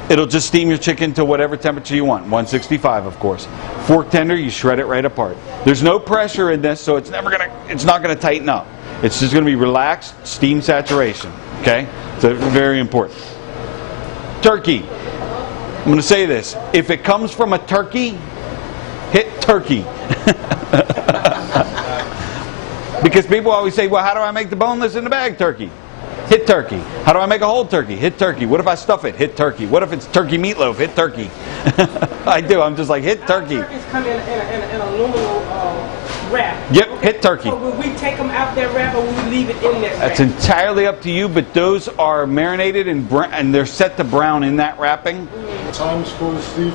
it'll just steam your chicken to whatever temperature you want, 165 of course. Fork tender, you shred it right apart. There's no pressure in this, so it's not gonna tighten up. It's just gonna be relaxed steam saturation, okay? So very important. Turkey, I'm gonna say this, if it comes from a turkey, hit turkey. Because people always say, well, how do I make the boneless in the bag turkey? Hit turkey. How do I make a whole turkey? Hit turkey. What if I stuff it? Hit turkey. What if it's turkey meatloaf? Hit turkey. I do. I'm just like, hit turkey. Turkeys come in an aluminum wrap. Yep, hit turkey. So will we take them out that wrap or will we leave it in that wrap? That's entirely up to you, but those are marinated and they're set to brown in that wrapping. Times for Steve?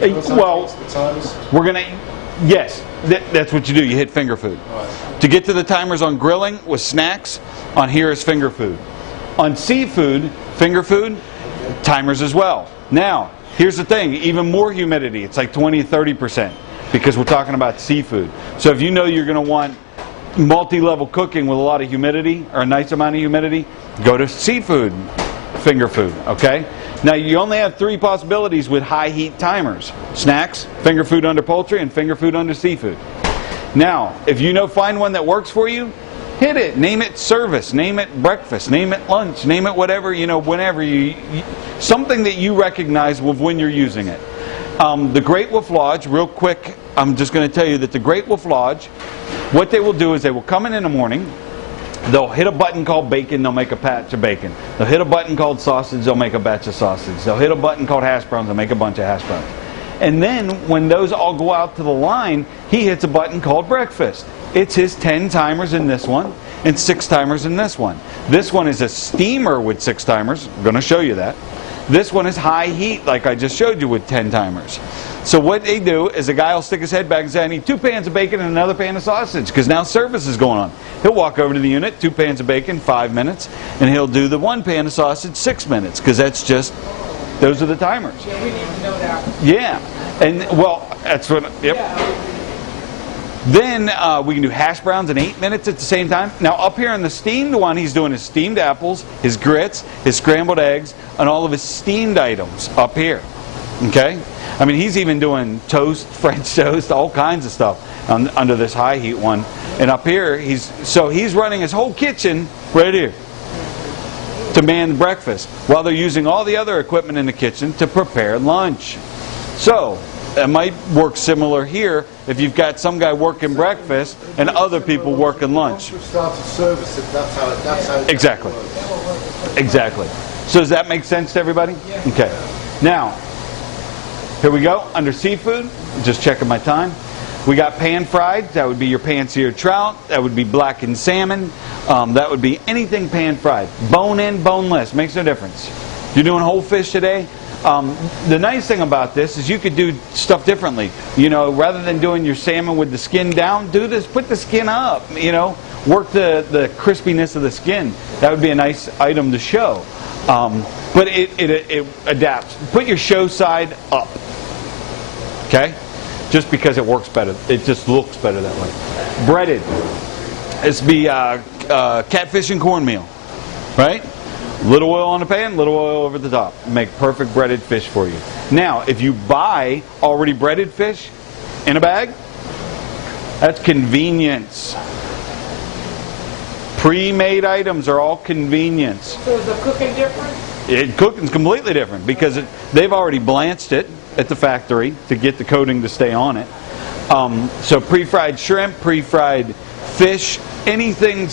Well, The times? we're going to, yes, that's what you do. You hit finger food. Right. To get to the timers on grilling with snacks, on here is finger food. On seafood, finger food, timers as well. Now, Here's the thing, even more humidity. It's like 20 to 30% because we're talking about seafood. So if you know you're going to want multi-level cooking with a lot of humidity or a nice amount of humidity, go to seafood finger food, okay? Now you only have 3 possibilities with high heat timers. Snacks, finger food under poultry, and finger food under seafood. Now, if you know, find one that works for you, hit it. Name it service, name it breakfast, name it lunch, name it whatever, you know, whenever something that you recognize with when you're using it. The Great Wolf Lodge, real quick, I'm just going to tell you that the Great Wolf Lodge, what they will do is they will come in the morning, they'll hit a button called bacon, they'll make a batch of bacon. They'll hit a button called sausage, they'll make a batch of sausage. They'll hit a button called hash browns, they'll make a bunch of hash browns. And then when those all go out to the line, he hits a button called breakfast. It's his 10 timers in this one and 6 timers in this one. This one is a steamer with 6 timers. I'm going to show you that. This one is high heat, like I just showed you, with 10 timers. So what they do is a guy will stick his head back and say, I need 2 pans of bacon and another pan of sausage, because now service is going on. He'll walk over to the unit, 2 pans of bacon, 5 minutes, and he'll do the 1 pan of sausage, 6 minutes, because that's just, those are the timers. Yeah, we need to know that. Yeah, and well, that's what, yep. Yeah. Then we can do hash browns in 8 minutes at the same time. Now up here on the steamed one, he's doing his steamed apples, his grits, his scrambled eggs, and all of his steamed items up here. Okay? I mean, he's even doing toast, French toast, all kinds of stuff under this high heat one. And up here, he's running his whole kitchen right here to man breakfast, while they're using all the other equipment in the kitchen to prepare lunch. So it might work similar here if you've got some guy working breakfast and other people working lunch. Once we've started service, that's how it Exactly. Exactly. So does that make sense to everybody? Okay. Now, here we go. Under seafood, just checking my time. We got pan fried. That would be your pan-seared trout. That would be blackened salmon. That would be anything pan fried. Bone in, boneless. Makes no difference. You're doing whole fish today. The nice thing about this is you could do stuff differently. You know, rather than doing your salmon with the skin down, do this, put the skin up, you know, work the crispiness of the skin. That would be a nice item to show. But it adapts. Put your show side up. Okay? Just because it works better. It just looks better that way. Breaded. This would be catfish and cornmeal. Right? Little oil on the pan, little oil over the top. Make perfect breaded fish for you. Now, if you buy already breaded fish in a bag, that's convenience. Pre-made items are all convenience. So is the cooking different? Cooking's completely different because they've already blanched it at the factory to get the coating to stay on it. So pre-fried shrimp, pre-fried fish, anything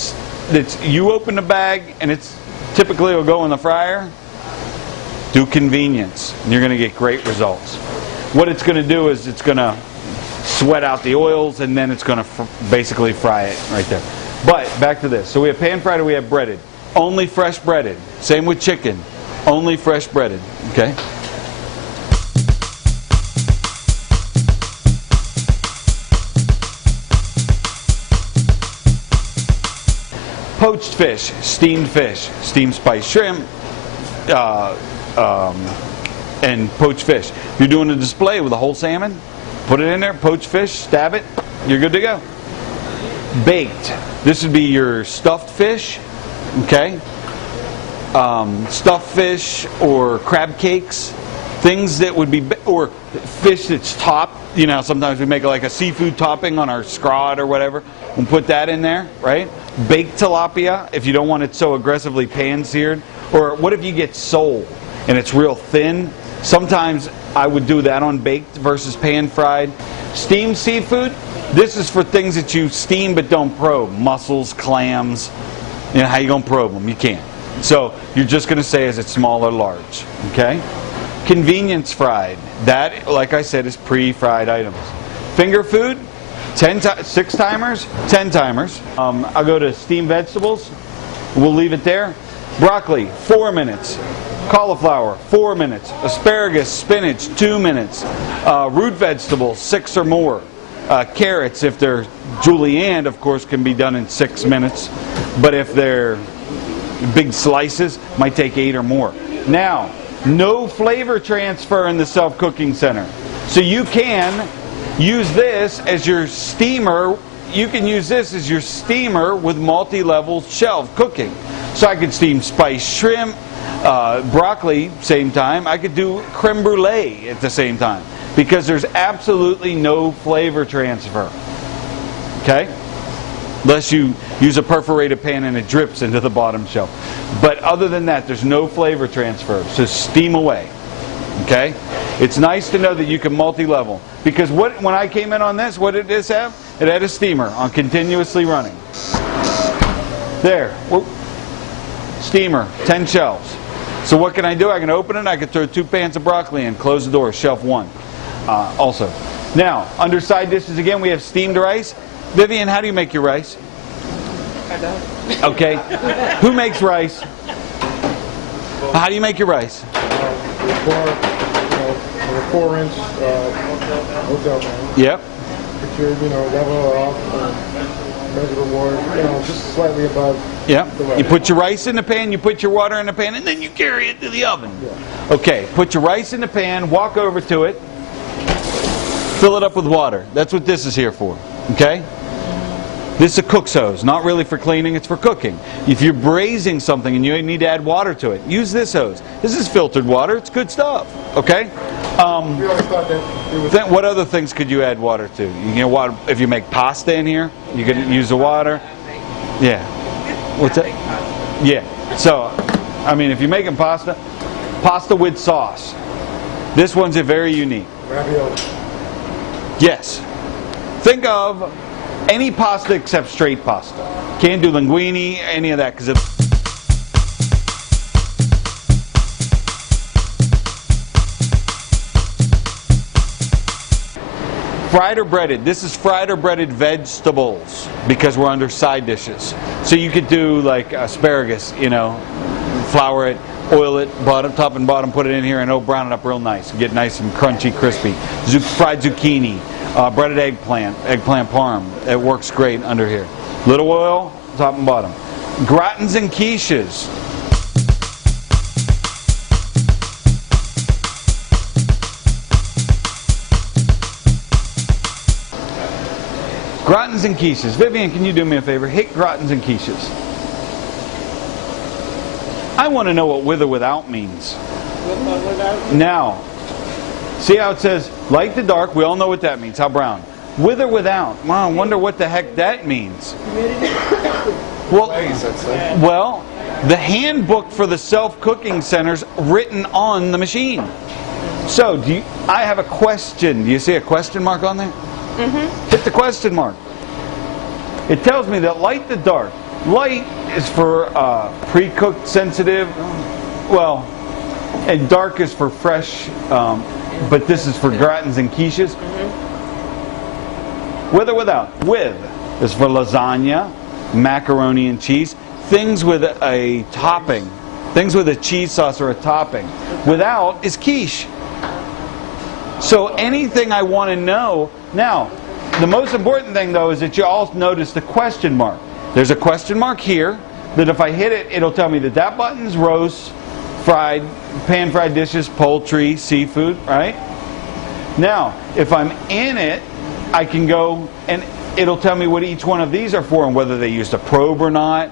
that's, you open the bag and it's typically will go in the fryer, do convenience. And you're going to get great results. What it's going to do is it's going to sweat out the oils and then it's going to basically fry it right there. But back to this. So we have pan fried or we have breaded. Only fresh breaded. Same with chicken. Only fresh breaded. Okay? Poached fish, steamed spiced shrimp, and poached fish. If you're doing a display with a whole salmon, put it in there, poached fish, stab it, you're good to go. Baked. This would be your stuffed fish, okay? Stuffed fish or crab cakes, things that would be, or fish that's topped. You know, sometimes we make like a seafood topping on our scrod or whatever, and put that in there, right? Baked tilapia, if you don't want it so aggressively pan-seared. Or what if you get sole and it's real thin? Sometimes I would do that on baked versus pan-fried. Steamed seafood, this is for things that you steam but don't probe. Mussels, clams. You know, how you going to probe them? You can't. So you're just going to say is it small or large, okay? Convenience fried. That, like I said, is pre-fried items. Finger food, 6 timers, 10 timers. I'll go to steamed vegetables. We'll leave it there. Broccoli, 4 minutes. Cauliflower, 4 minutes. Asparagus, spinach, 2 minutes. Root vegetables, 6 or more. Carrots, if they're julienne, of course, can be done in 6 minutes. But if they're big slices, might take 8 or more. Now, No flavor transfer in the self-cooking center. So you can use this as your steamer. You can use this as your steamer with multi-level shelf cooking. So I could steam spiced shrimp, broccoli, same time. I could do creme brulee at the same time because there's absolutely no flavor transfer. Okay? Unless you use a perforated pan and it drips into the bottom shelf. But other than that, there's no flavor transfer. So steam away. Okay? It's nice to know that you can multi-level. Because when I came in on this, what did this have? It had a steamer on continuously running. There. Whoop. Steamer. 10 shelves. So what can I do? I can open it. I can throw 2 pans of broccoli in. Close the door. Shelf 1. Also. Now, under side dishes again, we have steamed rice. Vivian, how do you make your rice? I don't. Okay. Who makes rice? How do you make your rice? 4-inch hotel pan. Yep. Put your, level it off, measure the water, just slightly above. Yep. You put your rice in the pan, you put your water in the pan, and then you carry it to the oven. Yeah. Okay. Put your rice in the pan, walk over to it, fill it up with water. That's what this is here for. Okay? This is a cook's hose. Not really for cleaning, it's for cooking. If you're braising something and you need to add water to it, use this hose. This is filtered water. It's good stuff. Okay? We always thought that it was... Then what other things could you add water to? Water, if you make pasta in here, you could use the water. Yeah. What's that? Yeah. So, I mean, if you're making pasta with sauce. This one's very unique. Ravioli. Yes. Think of any pasta except straight pasta. Can't do linguine, any of that, because it's... Fried or breaded. This is fried or breaded vegetables because we're under side dishes. So you could do like asparagus, flour it, oil it, top and bottom, put it in here, and brown it up real nice. Get nice and crunchy, crispy. Fried zucchini. Breaded eggplant parm. It works great under here. Little oil, top and bottom. Gratins and quiches. Gratins and quiches. Vivian, can you do me a favor? Hit gratins and quiches. I want to know what with or without means. Now, see how it says light to dark? We all know what that means. How brown? With or without? Wow, I wonder what the heck that means. Well, the handbook for the self-cooking center's written on the machine. So, I have a question. Do you see a question mark on there? Mm-hmm. Hit the question mark. It tells me that light to dark. Light is for pre-cooked sensitive. Well, and dark is for fresh. But this is for gratins and quiches. Mm-hmm. With or without? With is for lasagna, macaroni and cheese, things with a topping, things with a cheese sauce or a topping. Without is quiche. So anything I want to know. Now, the most important thing though is that you all notice the question mark. There's a question mark here that if I hit it, it'll tell me that button's roast, fried, pan-fried dishes, poultry, seafood, right? Now, if I'm in it, I can go and it'll tell me what each one of these are for and whether they used a probe or not,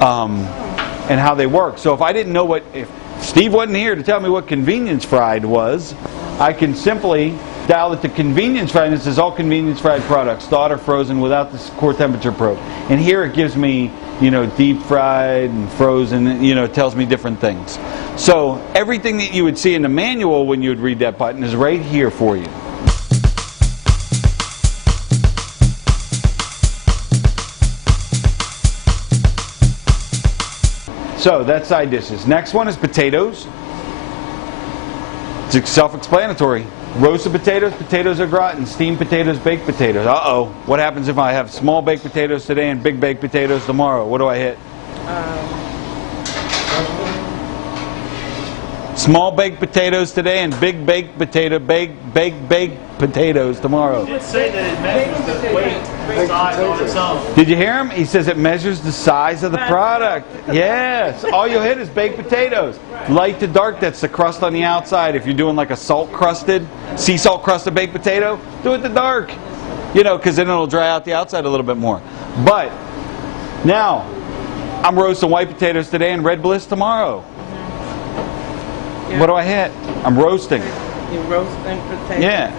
and how they work. So if I didn't know if Steve wasn't here to tell me what convenience fried was, I can simply dial it to convenience fried, and it says all convenience fried products, thawed or frozen without the core temperature probe. And here it gives me, deep fried and frozen, it tells me different things. So everything that you would see in the manual when you would read that button is right here for you. So that's side dishes. Next one is potatoes. It's self-explanatory. Roasted potatoes, potatoes au gratin, steamed potatoes, baked potatoes. Uh-oh. What happens if I have small baked potatoes today and big baked potatoes tomorrow? What do I hit? Small baked potatoes today and big baked potatoes tomorrow. He did say that it measures the weight size on its own. Did you hear him? He says it measures the size of the product. Yes. All you'll hit is baked potatoes. Light to dark, that's the crust on the outside. If you're doing like a sea salt crusted baked potato, do it to dark. You know, because then it'll dry out the outside a little bit more. But now, I'm roasting white potatoes today and red bliss tomorrow. Yeah. What do I hit? I'm roasting. You roasting potatoes. Yeah.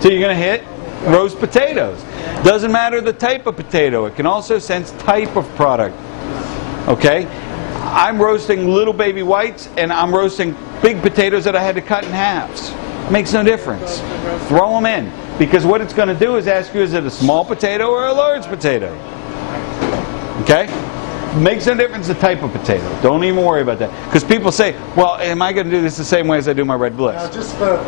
So you're going to hit roast potatoes. Doesn't matter the type of potato. It can also sense type of product. Okay? I'm roasting little baby whites and I'm roasting big potatoes that I had to cut in halves. Makes no difference. Throw them in. Because what it's going to do is ask you, is it a small potato or a large potato? Okay? Makes no difference the type of potato. Don't even worry about that. Because people say, well, am I going to do this the same way as I do my red bliss? Now, just for,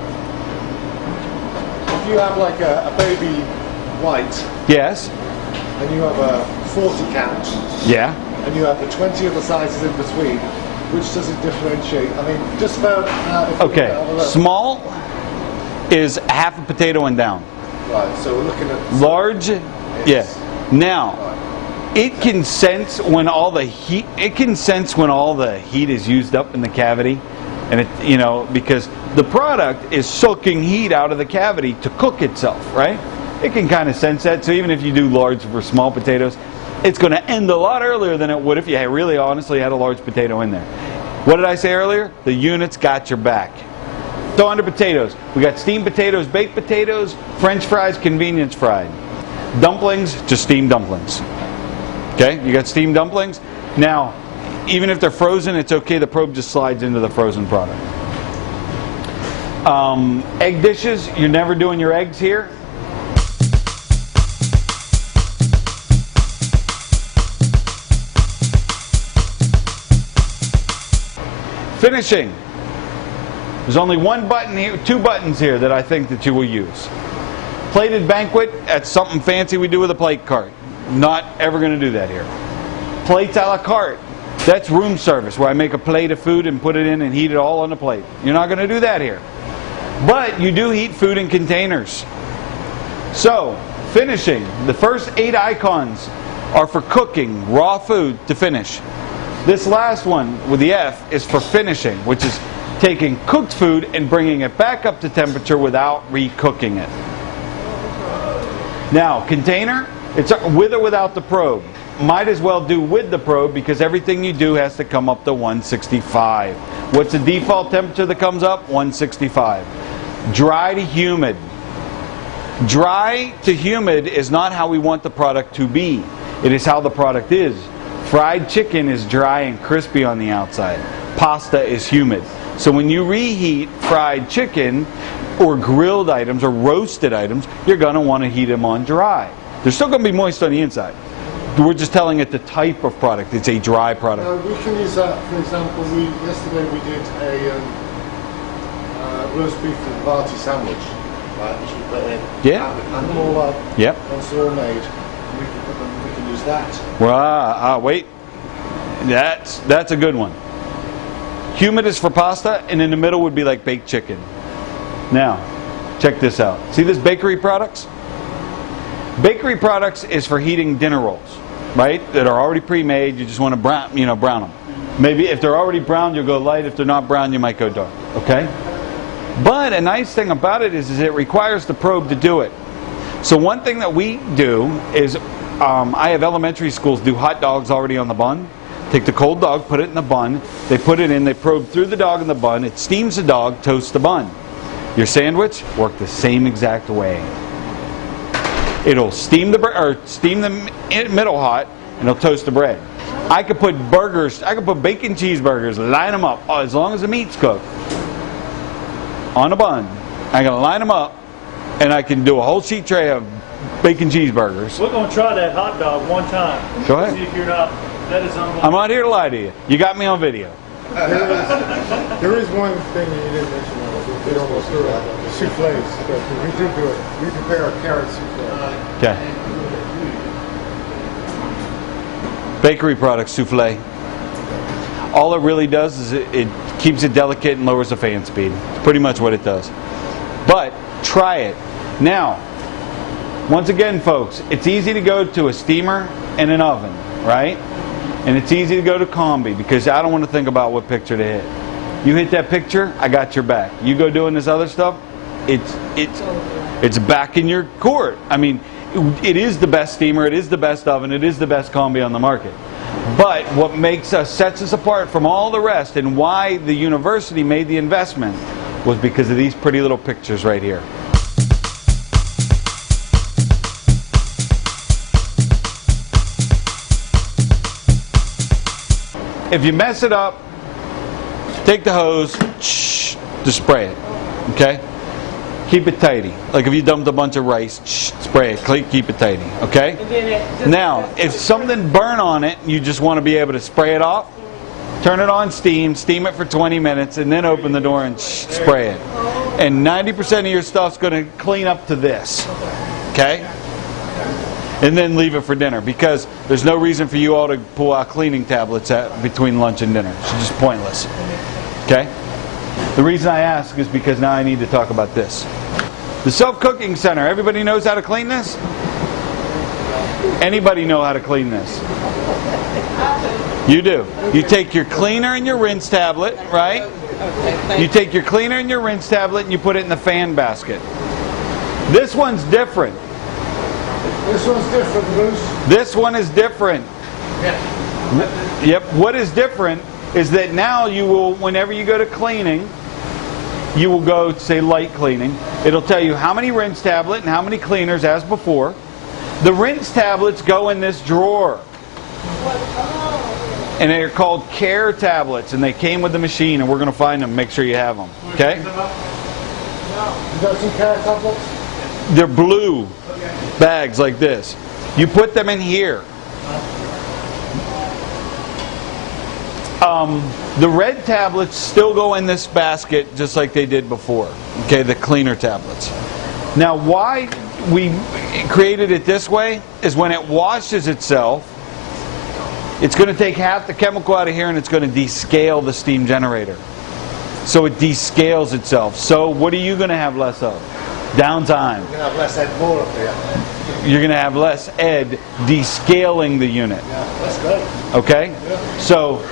if you have like a baby white, Yes. and you have a 40 count, Yeah. and you have the 20 other sizes in between, which does it differentiate? I mean, just for... if we Okay. have a look. Small is half a potato and down. Right, so we're looking at... Large, yeah. Now, it can sense when all the heat. It can sense when all the heat is used up in the cavity, and it, you know, because the product is sucking heat out of the cavity to cook itself, right? It can kind of sense that. So even if you do large for small potatoes, it's going to end a lot earlier than it would if you had really honestly had a large potato in there. What did I say earlier? The unit's got your back. Throw under potatoes. We got steamed potatoes, baked potatoes, French fries, convenience fried. Dumplings, just steamed dumplings. Okay, you got steamed dumplings. Now, even if they're frozen, it's okay. The probe just slides into the frozen product. Egg dishes, you're never doing your eggs here. Finishing. There's only one button here, two buttons here that I think that you will use. Plated banquet, that's something fancy we do with a plate cart. Not ever going to do that here. Plates a la carte, that's room service where I make a plate of food and put it in and heat it all on the plate. You're not going to do that here. But you do heat food in containers. So, finishing, the first 8 icons are for cooking raw food to finish. This last one with the F is for finishing, which is taking cooked food and bringing it back up to temperature without re-cooking it. Now, container, it's with or without the probe. Might as well do with the probe because everything you do has to come up to 165. What's the default temperature that comes up? 165. Dry to humid. Dry to humid is not how we want the product to be. It is how the product is. Fried chicken is dry and crispy on the outside. Pasta is humid. So when you reheat fried chicken or grilled items or roasted items, you're going to want to heat them on dry. They're still going to be moist on the inside. We're just telling it the type of product. It's a dry product. We can use that, for example, yesterday we did a roast beef and party sandwich, right, which we put in. Yeah. And them all up. Yep. Once they're all made, we can use that. Well, wait. That's a good one. Humid is for pasta, and in the middle would be like baked chicken. Now, check this out. See this bakery products? Bakery products is for heating dinner rolls, right? That are already pre-made. You just want to brown them. Maybe if they're already brown, you'll go light. If they're not brown, you might go dark. Okay? But a nice thing about it is it requires the probe to do it. So one thing that we do is I have elementary schools do hot dogs already on the bun. Take the cold dog, put it in the bun. They put it in. They probe through the dog in the bun. It steams the dog, toasts the bun. Your sandwich work the same exact way. It'll steam the middle hot, and it'll toast the bread. I could put burgers, I could put bacon cheeseburgers, line them up, as long as the meat's cooked, on a bun. I'm going to line them up, and I can do a whole sheet tray of bacon cheeseburgers. We're going to try that hot dog one time. Go ahead. See if you're not, that is unbelievable. I'm not here to lie to you. You got me on video. There is one thing you didn't mention, though. We almost threw it. Souffles. But we do do it. We prepare a carrot souffle. Okay. Bakery product souffle. All it really does is it keeps it delicate and lowers the fan speed. It's pretty much what it does. But try it. Now, once again, folks, it's easy to go to a steamer and an oven, right? And it's easy to go to combi because I don't want to think about what picture to hit. You hit that picture, I got your back. You go doing this other stuff, it's back in your court. I mean, it is the best steamer, it is the best oven, it is the best combi on the market. But what sets us apart from all the rest, and why the university made the investment, was because of these pretty little pictures right here. If you mess it up, take the hose, just spray it, okay? Keep it tidy. Like if you dumped a bunch of rice, spray it, keep it tidy, okay? Now, if something burn on it, you just want to be able to spray it off, turn it on steam it for 20 minutes, and then open the door and spray it. And 90% of your stuff's going to clean up to this, okay? And then leave it for dinner, because there's no reason for you all to pull out cleaning tablets between lunch and dinner. It's just pointless. Okay? The reason I ask is because now I need to talk about this. The self-cooking center. Everybody knows how to clean this? Anybody know how to clean this? You do. You take your cleaner and your rinse tablet, right? You take your cleaner and your rinse tablet and you put it in the fan basket. This one's different. This one's different, Bruce. This one is different. Yep. What is different is that now you will, whenever you go to cleaning, you will go to, say, light cleaning. It'll tell you how many rinse tablet and how many cleaners as before. The rinse tablets go in this drawer. And they're called care tablets, and they came with the machine, and we're going to find them, make sure you have them. Okay? You got some care tablets? They're blue bags like this. You put them in here. The red tablets still go in this basket just like they did before. Okay, the cleaner tablets. Now, why we created it this way is when it washes itself, it's going to take half the chemical out of here and it's going to descale the steam generator. So it descales itself. So what are you going to have less of? Downtime. You're going to have less Ed Moore up here. You're going to have less Ed descaling the unit. Yeah, that's great. Okay? Yeah. So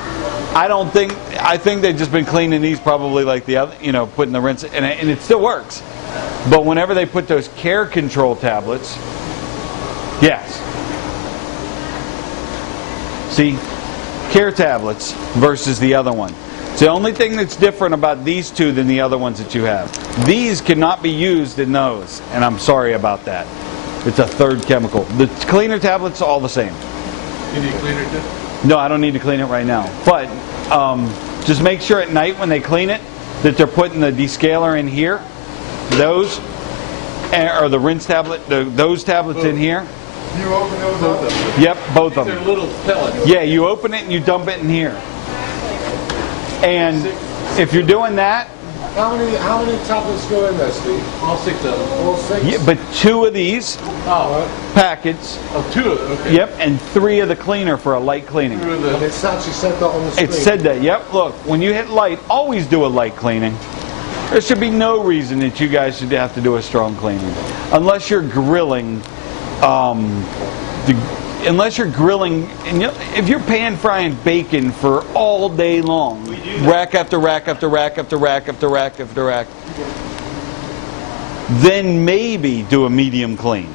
I think they've just been cleaning these probably like the other, you know, putting the rinse, and it still works. But whenever they put those care control tablets, yes. See, care tablets versus the other one. It's the only thing that's different about these two than the other ones that you have. These cannot be used in those, and I'm sorry about that. It's a third chemical. The cleaner tablets are all the same. You need a cleaner too? No, I don't need to clean it right now. But just make sure at night when they clean it that they're putting the descaler in here. Those, or the rinse tablet, those tablets in here. You open those up? Yep, both of They're them. little pellets. Yeah, you open it and you dump it in here. And if you're doing that, How many tablets go in there, Steve? All 6 of them. All 6? yeah, but 2 of these Oh, packets, oh, 2 of them. Okay. yep, and 3 of the cleaner for a light cleaning. 2 of And the, it's actually said that on the screen. It said that, yep, look, when you hit light, always do a light cleaning. There should be no reason that you guys should have to do a strong cleaning. Unless you're grilling, unless you're grilling, and if you're pan frying bacon for all day long, rack after rack after rack after rack after rack after rack, then maybe do a medium clean.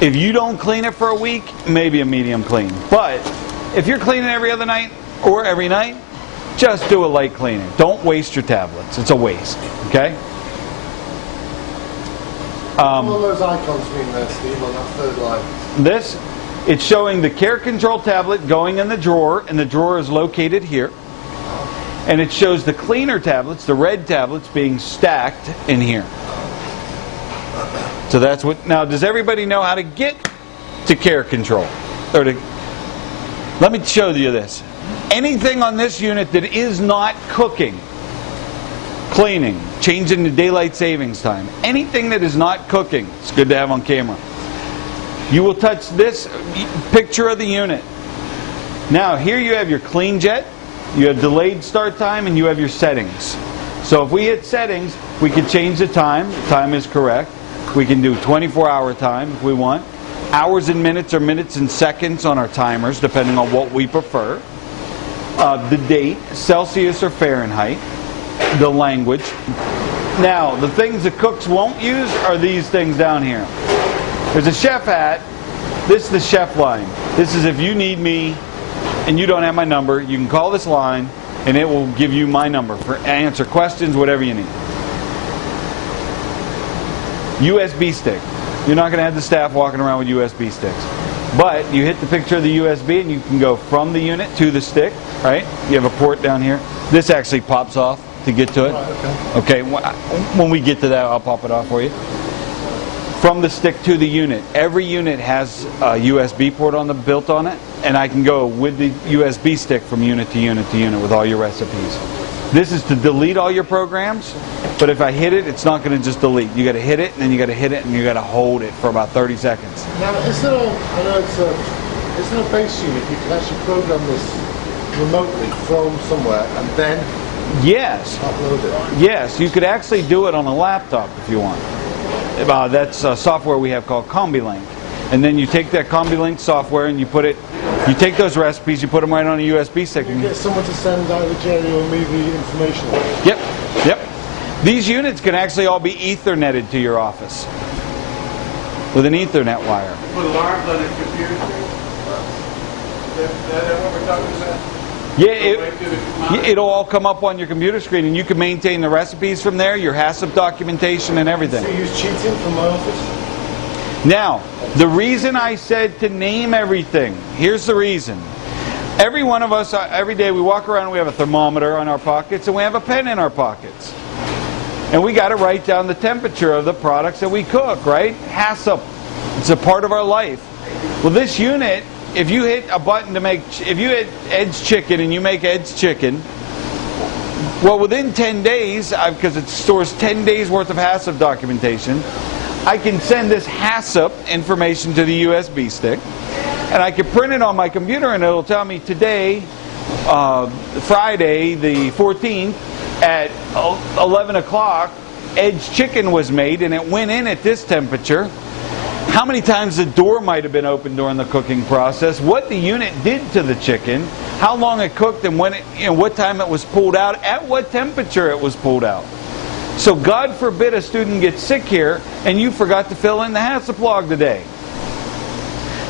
If you don't clean it for a week, maybe a medium clean. But if you're cleaning every other night or every night, just do a light cleaning. Don't waste your tablets. It's a waste. Okay? What all those icons mean there, Steve, on that third line? This, it's showing the care control tablet going in the drawer, and the drawer is located here. And it shows the cleaner tablets, the red tablets, being stacked in here. So that's what. Now, does everybody know how to get to care control? Let me show you this. Anything on this unit that is not cooking, cleaning, changing the daylight savings time, anything that is not cooking, it's good to have on camera. You will touch this picture of the unit. Now, here you have your clean jet, You have delayed start time and you have your settings. So if we hit settings, we can change the time. The time is correct. We can do 24-hour time if we want. Hours and minutes or minutes and seconds on our timers, depending on what we prefer. The date, Celsius or Fahrenheit. The language. Now, the things the cooks won't use are these things down here. There's a chef hat. This is the chef line. This is if you need me and you don't have my number, you can call this line and it will give you my number for answer questions, whatever you need. USB stick. You're not going to have the staff walking around with USB sticks. But you hit the picture of the USB and you can go from the unit to the stick, right? You have a port down here. This actually pops off to get to it. Okay, when we get to that, I'll pop it off for you. From the stick to the unit. Every unit has a USB port built on it, and I can go with the USB stick from unit to unit to unit with all your recipes. This is to delete all your programs, but if I hit it, it's not going to just delete. You got to hit it, and then you got to hit it, and you got to hold it for about 30 seconds. Now, is there a base unit you can actually program this remotely from somewhere and then Yes. upload it? Yes, you could actually do it on a laptop if you want. That's software we have called CombiLink. And then you take that CombiLink software and you take those recipes, you put them right on a USB stick. You get someone to send either Jerry or me the information. Yep, yep. These units can actually all be Ethernetted to your office with an Ethernet wire. Put alarms on the computer screen? Is that what we're talking about? Yeah, it'll all come up on your computer screen, and you can maintain the recipes from there, your HACCP documentation and everything. So you use cheating from my office? Now, the reason I said to name everything, here's the reason. Every one of us, every day we walk around and we have a thermometer in our pockets and we have a pen in our pockets. And we got to write down the temperature of the products that we cook, right? HACCP. It's a part of our life. Well, this unit, if you hit a button to make, if you hit Ed's Chicken and you make Ed's Chicken, well, within 10 days, because it stores 10 days worth of HACCP documentation, I can send this HACCP information to the USB stick, and I can print it on my computer, and it'll tell me today, Friday the 14th, at 11 o'clock, Ed's Chicken was made, and it went in at this temperature. How many times the door might have been opened during the cooking process, what the unit did to the chicken, how long it cooked, and when what time it was pulled out, at what temperature it was pulled out. So God forbid a student gets sick here and you forgot to fill in the HACCP log today.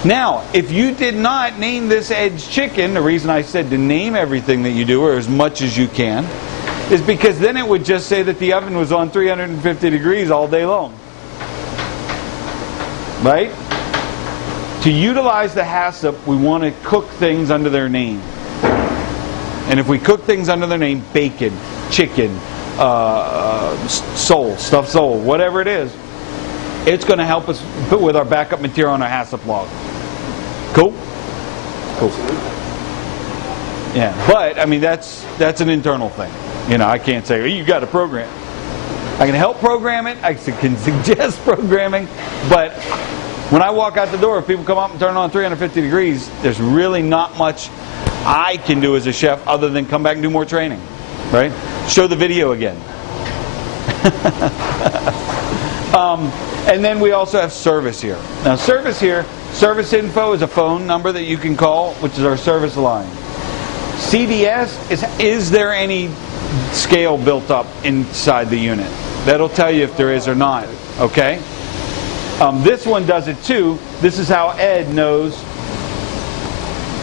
Now, if you did not name this Ed's Chicken, the reason I said to name everything that you do, or as much as you can, is because then it would just say that the oven was on 350 degrees all day long. Right? To utilize the HACCP, we want to cook things under their name. And if we cook things under their name, bacon, chicken, stuffed sole, whatever it is, it's going to help us with our backup material on our HACCP log. Cool? Cool. Yeah, but I mean that's an internal thing. You know, I can't say, oh, you got to program. I can help program it. I can suggest programming, but when I walk out the door, if people come up and turn on 350 degrees, there's really not much I can do as a chef other than come back and do more training, right? Show the video again. And then we also have service here. Now service here, service info is a phone number that you can call, which is our service line. CDS is there any scale built up inside the unit? That'll tell you if there is or not, okay? This one does it too. This is how Ed knows.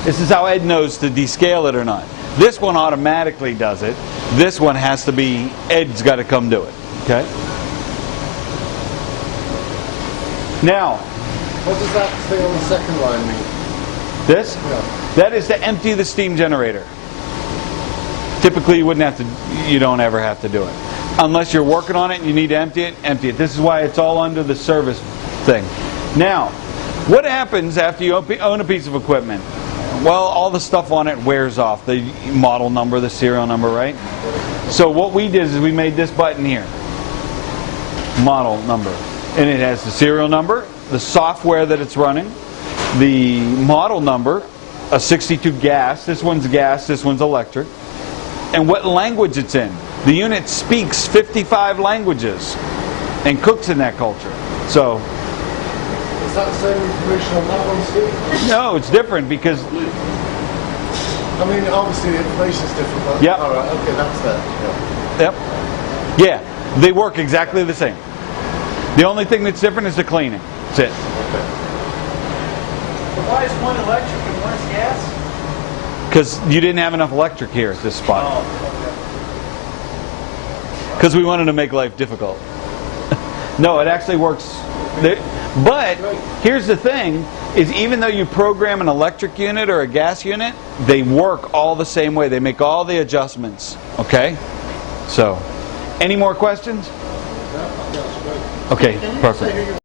This is how Ed knows to descale it or not. This one automatically does it. This one has to be, Ed's got to come do it, okay? Now, What does that thing on the second line mean? this? Yeah. That is to empty the steam generator. Typically you wouldn't have to, you don't ever have to do it. Unless you're working on it and you need to empty it. This is why it's all under the service thing. Now, what happens after you own a piece of equipment? Well, all the stuff on it wears off. The model number, the serial number, right? So what we did is we made this button here. Model number. And it has the serial number, the software that it's running, the model number, a 62 gas. This one's gas, this one's electric. and what language it's in. The unit speaks 55 languages and cooks in that culture. So, Is that the same information on that one, Steve? no, it's different because, I mean, obviously the information's different, but Yep. all right, okay, that's there. yep, yeah, they work exactly the same. The only thing that's different is the cleaning. That's it. But why is one electric and one is gas? Because you didn't have enough electric here at this spot. Oh, Because we wanted to make life difficult. No, it actually works. But here's the thing, is even though you program an electric unit or a gas unit, they work all the same way. They make all the adjustments. Okay? So, any more questions? Okay, perfect.